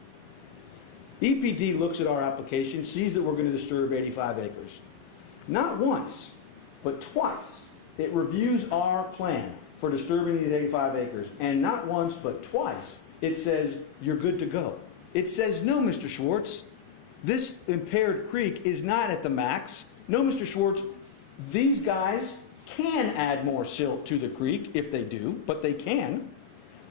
EPD looks at our application, sees that we're going to disturb 85 acres. Not once, but twice, it reviews our plan for disturbing these 85 acres. And not once, but twice, it says, you're good to go. It says, no, Mr. Schwartz, this impaired creek is not at the max. No, Mr. Schwartz, these guys can add more silt to the creek if they do, but they can.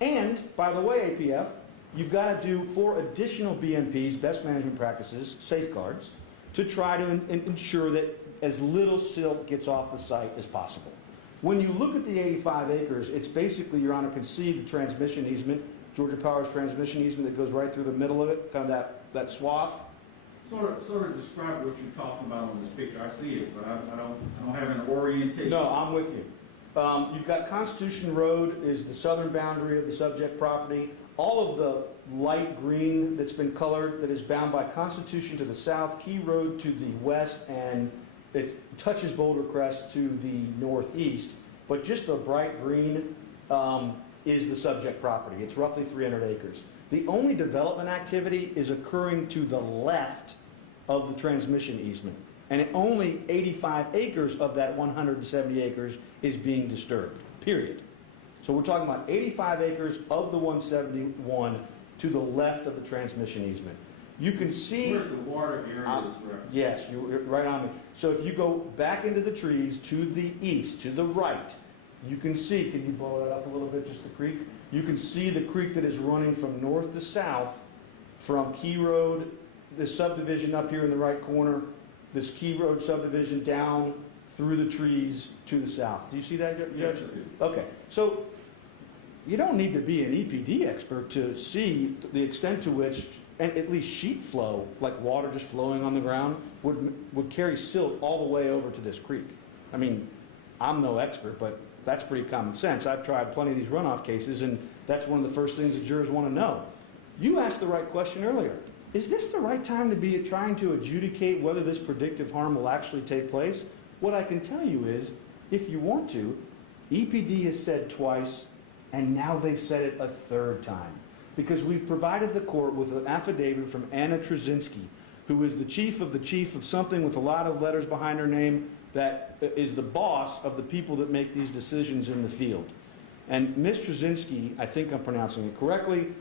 And, by the way, APF, you've got to do 4 additional BMPs, best management practices, safeguards, to try to ensure that as little silt gets off the site as possible. When you look at the 85 acres, it's basically, Your Honor, can see the transmission easement, Georgia Power's transmission easement that goes right through the middle of it, kind of that swath. Sort of describe what you're talking about on this picture. I see it, but I don't have an orientation. No, I'm with you. You've got Constitution Road is the southern boundary of the subject property. All of the light green that's been colored that is bound by Constitution to the south, Key Road to the west, and it touches Boulder Crest to the northeast. But just the bright green is the subject property. It's roughly 300 acres. The only development activity is occurring to the left of the transmission easement. And only 85 acres of that 170 acres is being disturbed, period. So we're talking about 85 acres of the 171 to the left of the transmission easement. You can see... Where's the water area is referenced? Yes, you're right on me. So if you go back into the trees to the east, to the right, you can see, can you blow that up a little bit, just the creek? You can see the creek that is running from north to south from Key Road, this subdivision up here in the right corner, this Key Road subdivision down through the trees to the south. Do you see that, Judge? Yes, I do. Okay, so you don't need to be an EPD expert to see the extent to which, and at least sheet flow, like water just flowing on the ground, would carry silt all the way over to this creek. I mean, I'm no expert, but that's pretty common sense. I've tried plenty of these runoff cases, and that's one of the first things that jurors want to know. You asked the right question earlier. Is this the right time to be trying to adjudicate whether this predictive harm will actually take place? What I can tell you is, if you want to, EPD has said twice, and now they've said it a third time. Because we've provided the court with an affidavit from Anna Trzynski, who is the chief of something with a lot of letters behind her name, that is the boss of the people that make these decisions in the field. And Ms. Trzynski, I think I'm pronouncing it correctly,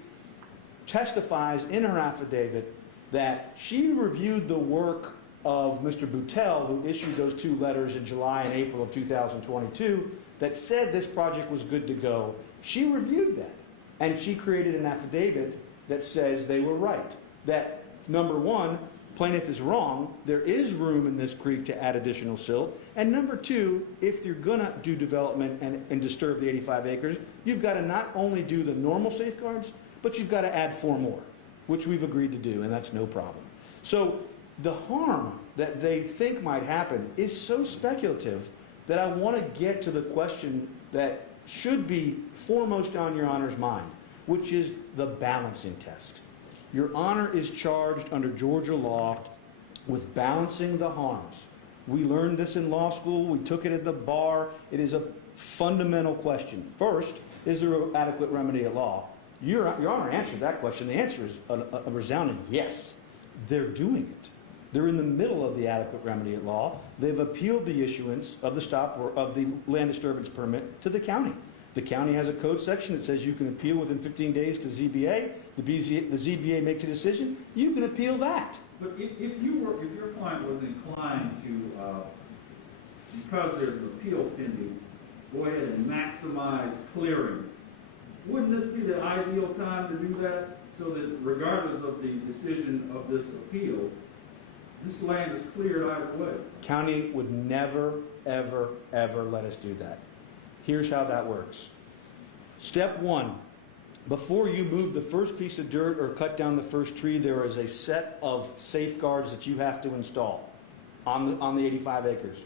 testifies in her affidavit that she reviewed the work of Mr. Boutel, who issued those 2 letters in July and April of 2022, that said this project was good to go. She reviewed that, and she created an affidavit that says they were right. That, number 1, plaintiff is wrong, there is room in this creek to add additional silt, and number 2, if you're gonna do development and disturb the 85 acres, you've got to not only do the normal safeguards, but you've got to add 4 more, which we've agreed to do, and that's no problem. So the harm that they think might happen is so speculative that I want to get to the question that should be foremost on Your Honor's mind, which is the balancing test. Your Honor is charged under Georgia law with balancing the harms. We learned this in law school. We took it at the bar. It is a fundamental question. First, is there an adequate remedy at law? Your Honor answered that question. The answer is a resounding yes. They're doing it. They're in the middle of the adequate remedy at law. They've appealed the issuance of the land disturbance permit to the county. The county has a code section that says you can appeal within 15 days to ZBA. The ZBA makes a decision. You can appeal that. But if your client was inclined to, because there's an appeal pending, go ahead and maximize clearing, wouldn't this be the ideal time to do that, so that regardless of the decision of this appeal, this land is cleared out of the way? County would never, ever, ever let us do that. Here's how that works. Step one, before you move the first piece of dirt or cut down the first tree, there is a set of safeguards that you have to install on the 85 acres,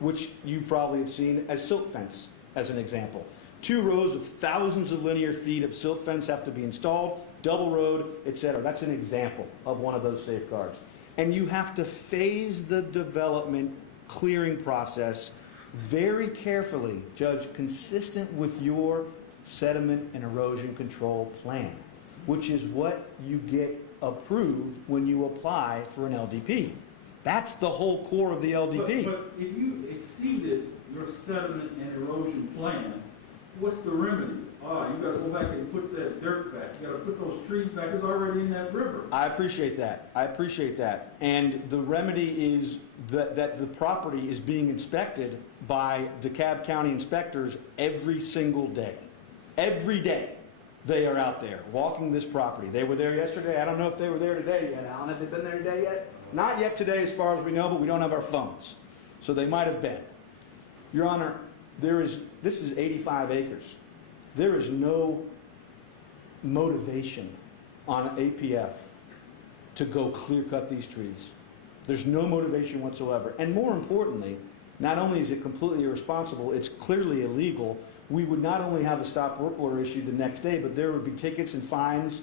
which you probably have seen as silt fence, as an example. 2 rows of thousands of linear feet of silt fence have to be installed, double road, etc. That's an example of one of those safeguards. And you have to phase the development clearing process very carefully, Judge, consistent with your sediment and erosion control plan, which is what you get approved when you apply for an LDP. That's the whole core of the LDP. But if you exceeded your sediment and erosion plan, what's the remedy? You gotta go back and put that dirt back. You gotta put those trees back. It's already in that river. I appreciate that. I appreciate that. And the remedy is that the property is being inspected by DeKalb County inspectors every single day. Every day they are out there walking this property. They were there yesterday. I don't know if they were there today yet. Alan, have they been there today yet? Not yet today as far as we know, but we don't have our phones. So they might have been. Your Honor, this is 85 acres. There is no motivation on APF to go clear cut these trees. There's no motivation whatsoever. And more importantly, not only is it completely irresponsible, it's clearly illegal. We would not only have a stop work order issued the next day, but there would be tickets and fines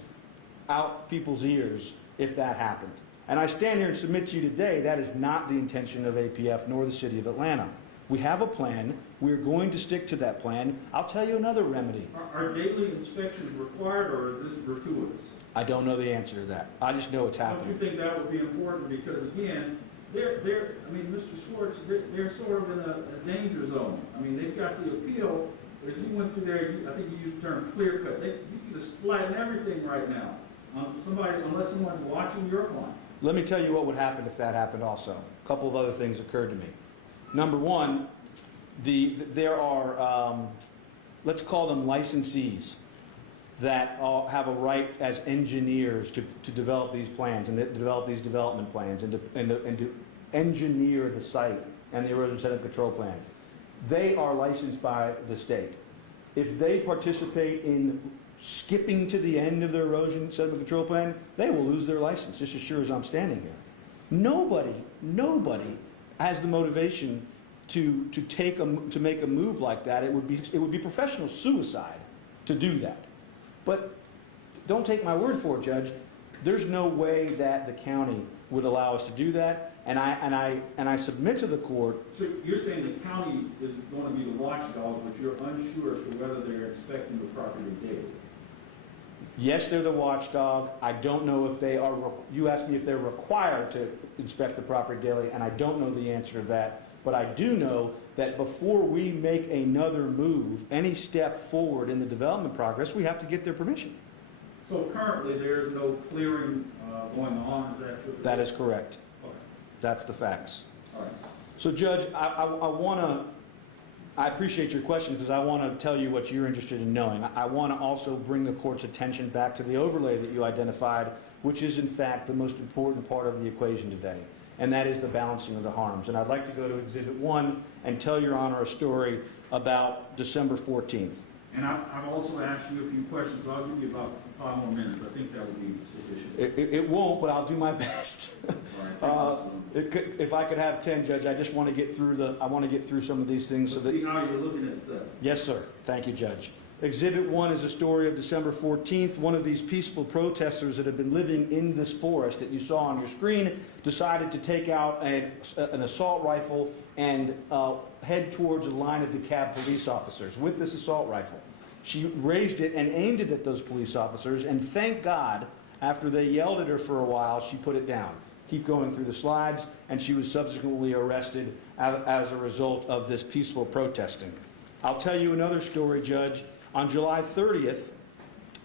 out people's ears if that happened. And I stand here and submit to you today, that is not the intention of APF nor the City of Atlanta. We have a plan. We're going to stick to that plan. I'll tell you another remedy. Are daily inspections required, or is this gratuitous? I don't know the answer to that. I just know it's happening. Don't you think that would be important? Because again, Mr. Schwartz, they're sort of in a danger zone. I mean, they've got the appeal. As you went through there, I think you used the term clear cut. You can just flatten everything right now. Unless someone's watching your client. Let me tell you what would happen if that happened also. A couple of other things occurred to me. Number one, there are, let's call them licensees that have a right as engineers to develop these plans and to develop these development plans and to engineer the site and the erosion sediment control plan. They are licensed by the state. If they participate in skipping to the end of their erosion sediment control plan, they will lose their license, just as sure as I'm standing here. Nobody has the motivation to make a move like that. It would be professional suicide to do that. But don't take my word for it, Judge. There's no way that the county would allow us to do that, and I submit to the court. So you're saying the county is going to be the watchdog, but you're unsure as to whether they're inspecting the property daily? Yes, they're the watchdog. I don't know if they are. You asked me if they're required to inspect the property daily, and I don't know the answer to that. But I do know that before we make another move, any step forward in the development progress, we have to get their permission. So currently there's no clearing going on, is that true? That is correct. Okay. That's the facts. All right. So Judge, I appreciate your question because I want to tell you what you're interested in knowing. I want to also bring the court's attention back to the overlay that you identified, which is in fact the most important part of the equation today, and that is the balancing of the harms. And I'd like to go to Exhibit 1 and tell Your Honor a story about December 14th. And I've also asked you a few questions, but I'll give you about 5 more minutes. I think that would be sufficient. It won't, but I'll do my best. All right. If I could have 10, Judge, I just want to get through I want to get through some of these things so Let's that. see how you're looking at 7. Yes, sir. Thank you, Judge. Exhibit 1 is a story of December 14th. One of these peaceful protesters that have been living in this forest that you saw on your screen decided to take out an assault rifle and head towards a line of DeKalb police officers with this assault rifle. She raised it and aimed it at those police officers, and thank God, after they yelled at her for a while, she put it down. Keep going through the slides, and she was subsequently arrested as a result of this peaceful protesting. I'll tell you another story, Judge. On July 30th,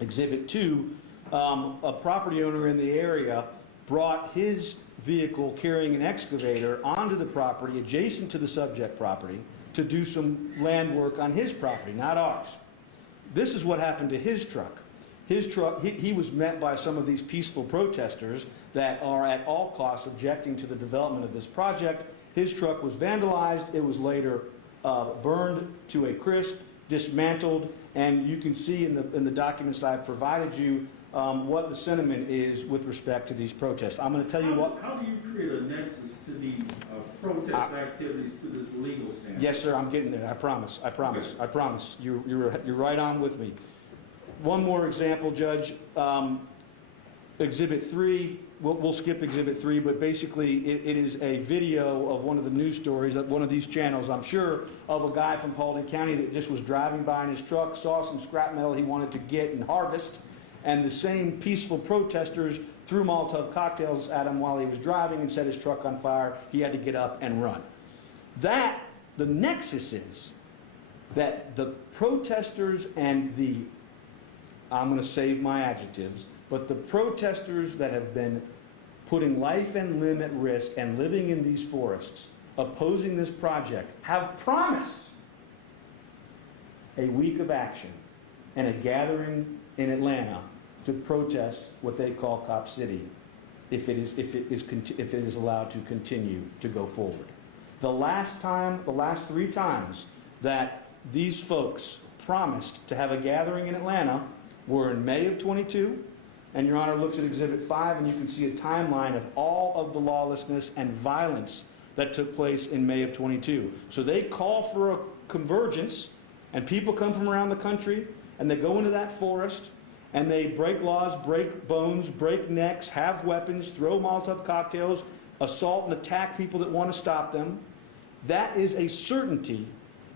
Exhibit 2, a property owner in the area brought his vehicle carrying an excavator onto the property adjacent to the subject property to do some land work on his property, not ours. This is what happened to his truck. His truck, he was met by some of these peaceful protesters that are at all costs objecting to the development of this project. His truck was vandalized. It was later burned to a crisp, dismantled, and you can see in the documents I've provided you what the sentiment is with respect to these protests. I'm going to tell you what. How do you create a nexus to the protest activities to this legal standard? Yes, sir. I'm getting there. I promise. I promise. I promise. You're right on with me. One more example, Judge. Exhibit 3. We'll skip Exhibit 3, but basically it is a video of one of the news stories at one of these channels, I'm sure, of a guy from Paulding County that just was driving by in his truck, saw some scrap metal he wanted to get and harvest, and the same peaceful protesters threw Molotov cocktails at him while he was driving and set his truck on fire. He had to get up and run. The nexus is that the protesters and I'm going to save my adjectives, but the protesters that have been putting life and limb at risk and living in these forests, opposing this project, have promised a week of action and a gathering in Atlanta to protest what they call Cop City if it is allowed to continue to go forward. The last 3 times that these folks promised to have a gathering in Atlanta were in May of 22, and Your Honor looks at Exhibit 5 and you can see a timeline of all of the lawlessness and violence that took place in May of 22. So they call for a convergence, and people come from around the country and they go into that forest and they break laws, break bones, break necks, have weapons, throw Molotov cocktails, assault and attack people that want to stop them. That is a certainty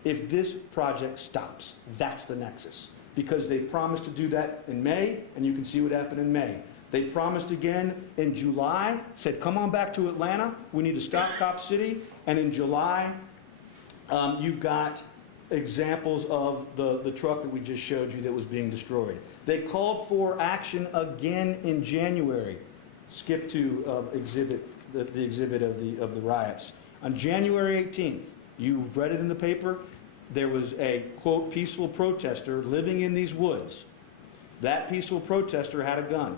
if this project stops. That's the nexus. Because they promised to do that in May, and you can see what happened in May. They promised again in July, said, come on back to Atlanta, we need to stop Cop City, and in July, you've got examples of the truck that we just showed you that was being destroyed. They called for action again in January. Skip to the exhibit of the riots. On January 18th, you've read it in the paper, there was a, quote, peaceful protester living in these woods. That peaceful protester had a gun.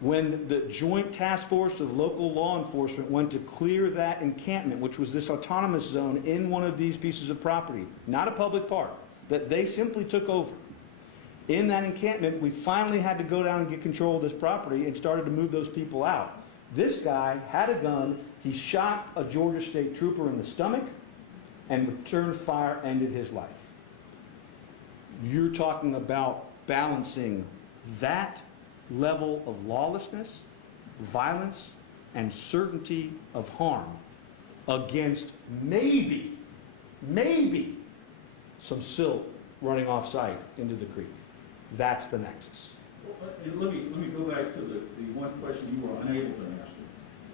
When the Joint Task Force of local law enforcement went to clear that encampment, which was this autonomous zone in one of these pieces of property, not a public park, that they simply took over. In that encampment, we finally had to go down and get control of this property and started to move those people out. This guy had a gun. He shot a Georgia State trooper in the stomach, and return fire ended his life. You're talking about balancing that level of lawlessness, violence, and certainty of harm against maybe some silt running off site into the creek. That's the nexus. Well, and let me go back to the one question you were unable to answer.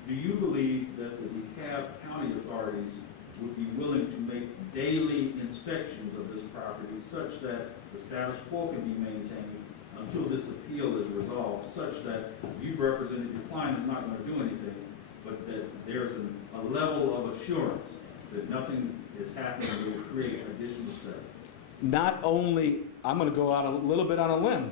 Do you believe that the DeKalb County authorities would be willing to make daily inspections of this property such that the status quo can be maintained until this appeal is resolved, such that you represented your client is not going to do anything, but that there's a level of assurance that nothing is happening that will create additional safety? Not only, I'm going to go out a little bit on a limb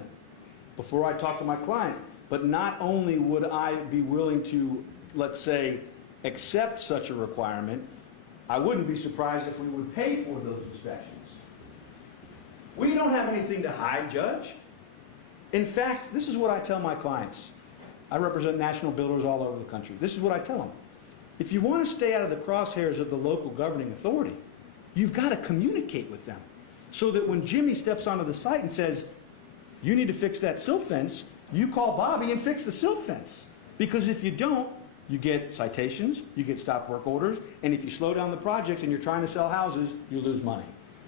before I talk to my client, but not only would I be willing to, let's say, accept such a requirement, I wouldn't be surprised if we would pay for those inspections. We don't have anything to hide, Judge. In fact, this is what I tell my clients. I represent national builders all over the country. This is what I tell them. If you want to stay out of the crosshairs of the local governing authority, you've got to communicate with them so that when Jimmy steps onto the site and says, you need to fix that silt fence, you call Bobby and fix the silt fence. Because if you don't, you get citations, you get stop work orders, and if you slow down the projects and you're trying to sell houses, you lose money.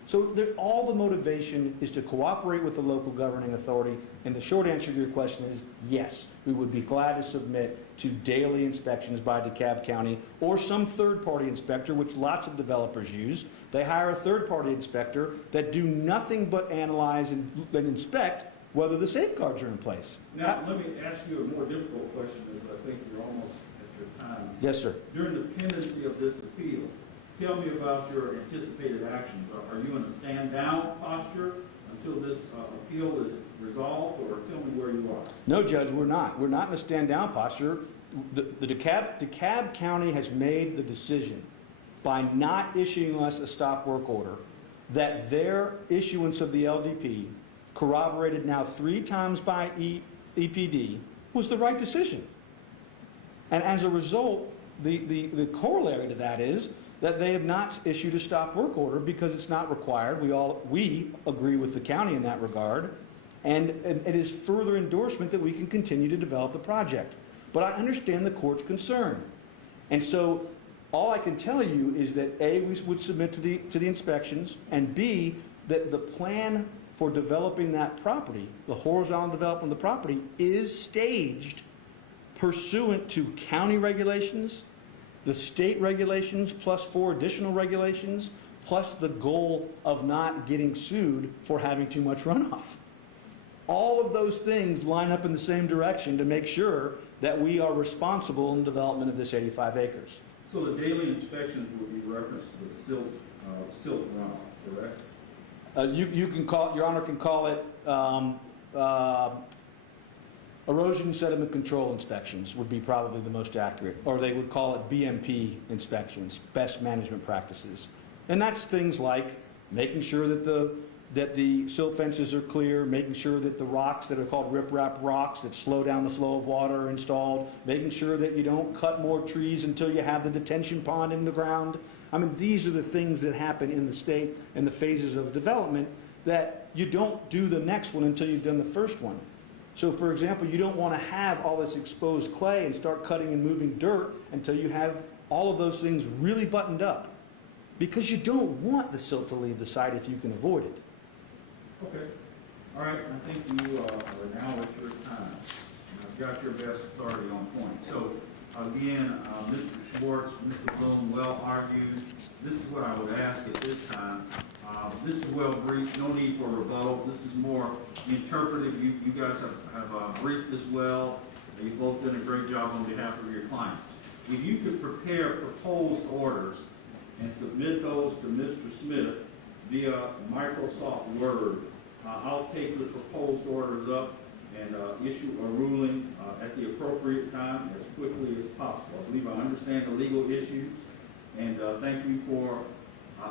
So all the motivation is to cooperate with the local governing authority, and the short answer to your question is yes, we would be glad to submit to daily inspections by DeKalb County or some third-party inspector, which lots of developers use. They hire a third-party inspector that do nothing but analyze and inspect whether the safeguards are in place. Now, let me ask you a more difficult question, as I think you're almost at your time. Yes, sir. During the pendency of this appeal, tell me about your anticipated actions. Are you in a stand-down posture until this appeal is resolved, or tell me where you are? No, Judge, we're not. We're not in a stand-down posture. The DeKalb County has made the decision by not issuing us a stop work order that their issuance of the LDP, corroborated now 3 times by EPD, was the right decision. And as a result, the corollary to that is that they have not issued a stop work order because it's not required. We agree with the county in that regard, and it is further endorsement that we can continue to develop the project. But I understand the court's concern. And so all I can tell you is that A, we would submit to the inspections, and B, that the plan for developing that property, the horizontal development of the property, is staged pursuant to county regulations, the state regulations, plus 4 additional regulations, plus the goal of not getting sued for having too much runoff. All of those things line up in the same direction to make sure that we are responsible in the development of this 85 acres. So the daily inspections would be referenced to the silt runoff, correct? You can call, Your Honor can call it erosion sediment control inspections would be probably the most accurate, or they would call it BMP inspections, best management practices. And that's things like making sure that the silt fences are clear, making sure that the rocks that are called riprap rocks that slow down the flow of water are installed, making sure that you don't cut more trees until you have the detention pond in the ground. I mean, these are the things that happen in the state and the phases of development that you don't do the next one until you've done the first one. So, for example, you don't want to have all this exposed clay and start cutting and moving dirt until you have all of those things really buttoned up, because you don't want the silt to leave the site if you can avoid it. Okay. All right. I think you are now at your time. I've got your best authority on point. So, again, Mr. Schwartz, Mr. Bloom, well argued. This is what I would ask at this time. This is well briefed. No need for rebuttal. This is more interpretive. You guys have briefed this well. You've both done a great job on behalf of your clients. If you could prepare proposed orders and submit those to Mr. Smith via Microsoft Word, I'll take the proposed orders up and issue a ruling at the appropriate time as quickly as possible. I believe I understand the legal issues, and thank you for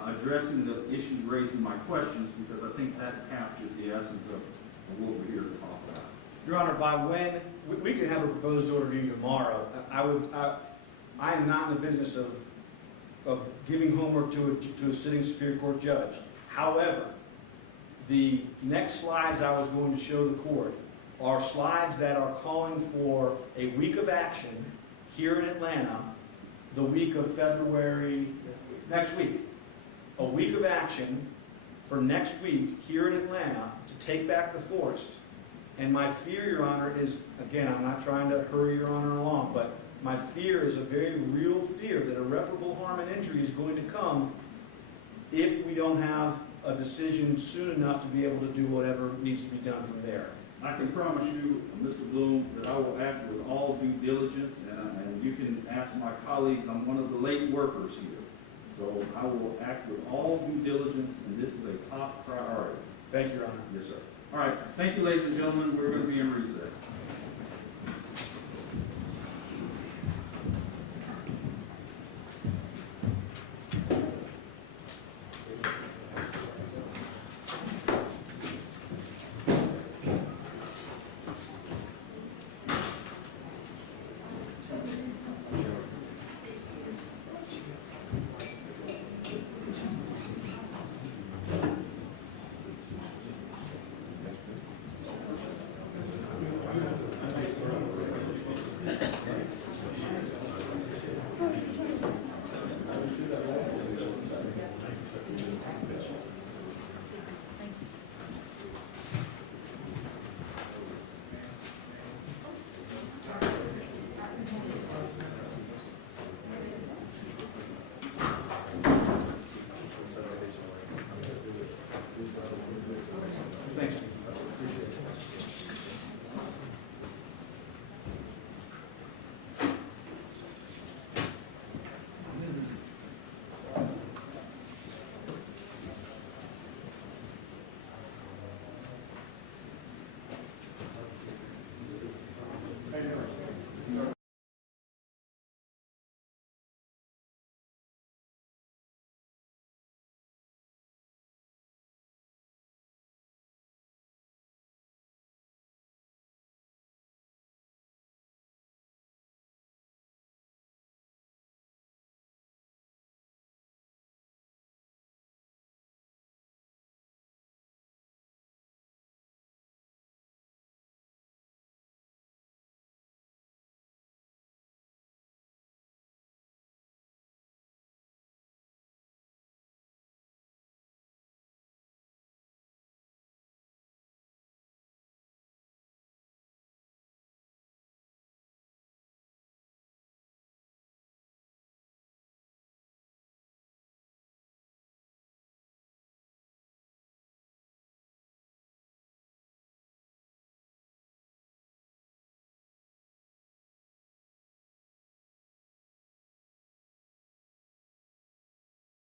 addressing the issues raised in my questions, because I think that captures the essence of what we're here to talk about. Your Honor, by when, we can have a proposed order to you tomorrow. I am not in the business of giving homework to a sitting Superior Court judge. However, the next slides I was going to show the court are slides that are calling for a week of action here in Atlanta, the week of February, next week. A week of action for next week here in Atlanta to take back the forest. And my fear, Your Honor, is, again, I'm not trying to hurry Your Honor along, but my fear is a very real fear that irreparable harm and injury is going to come if we don't have a decision soon enough to be able to do whatever needs to be done from there. I can promise you, Mr. Bloom, that I will act with all due diligence, and you can ask my colleagues. I'm one of the late workers here. So I will act with all due diligence, and this is a top priority. Thank you, Your Honor. Yes, sir. All right. Thank you, ladies and gentlemen. We're going to be in recess.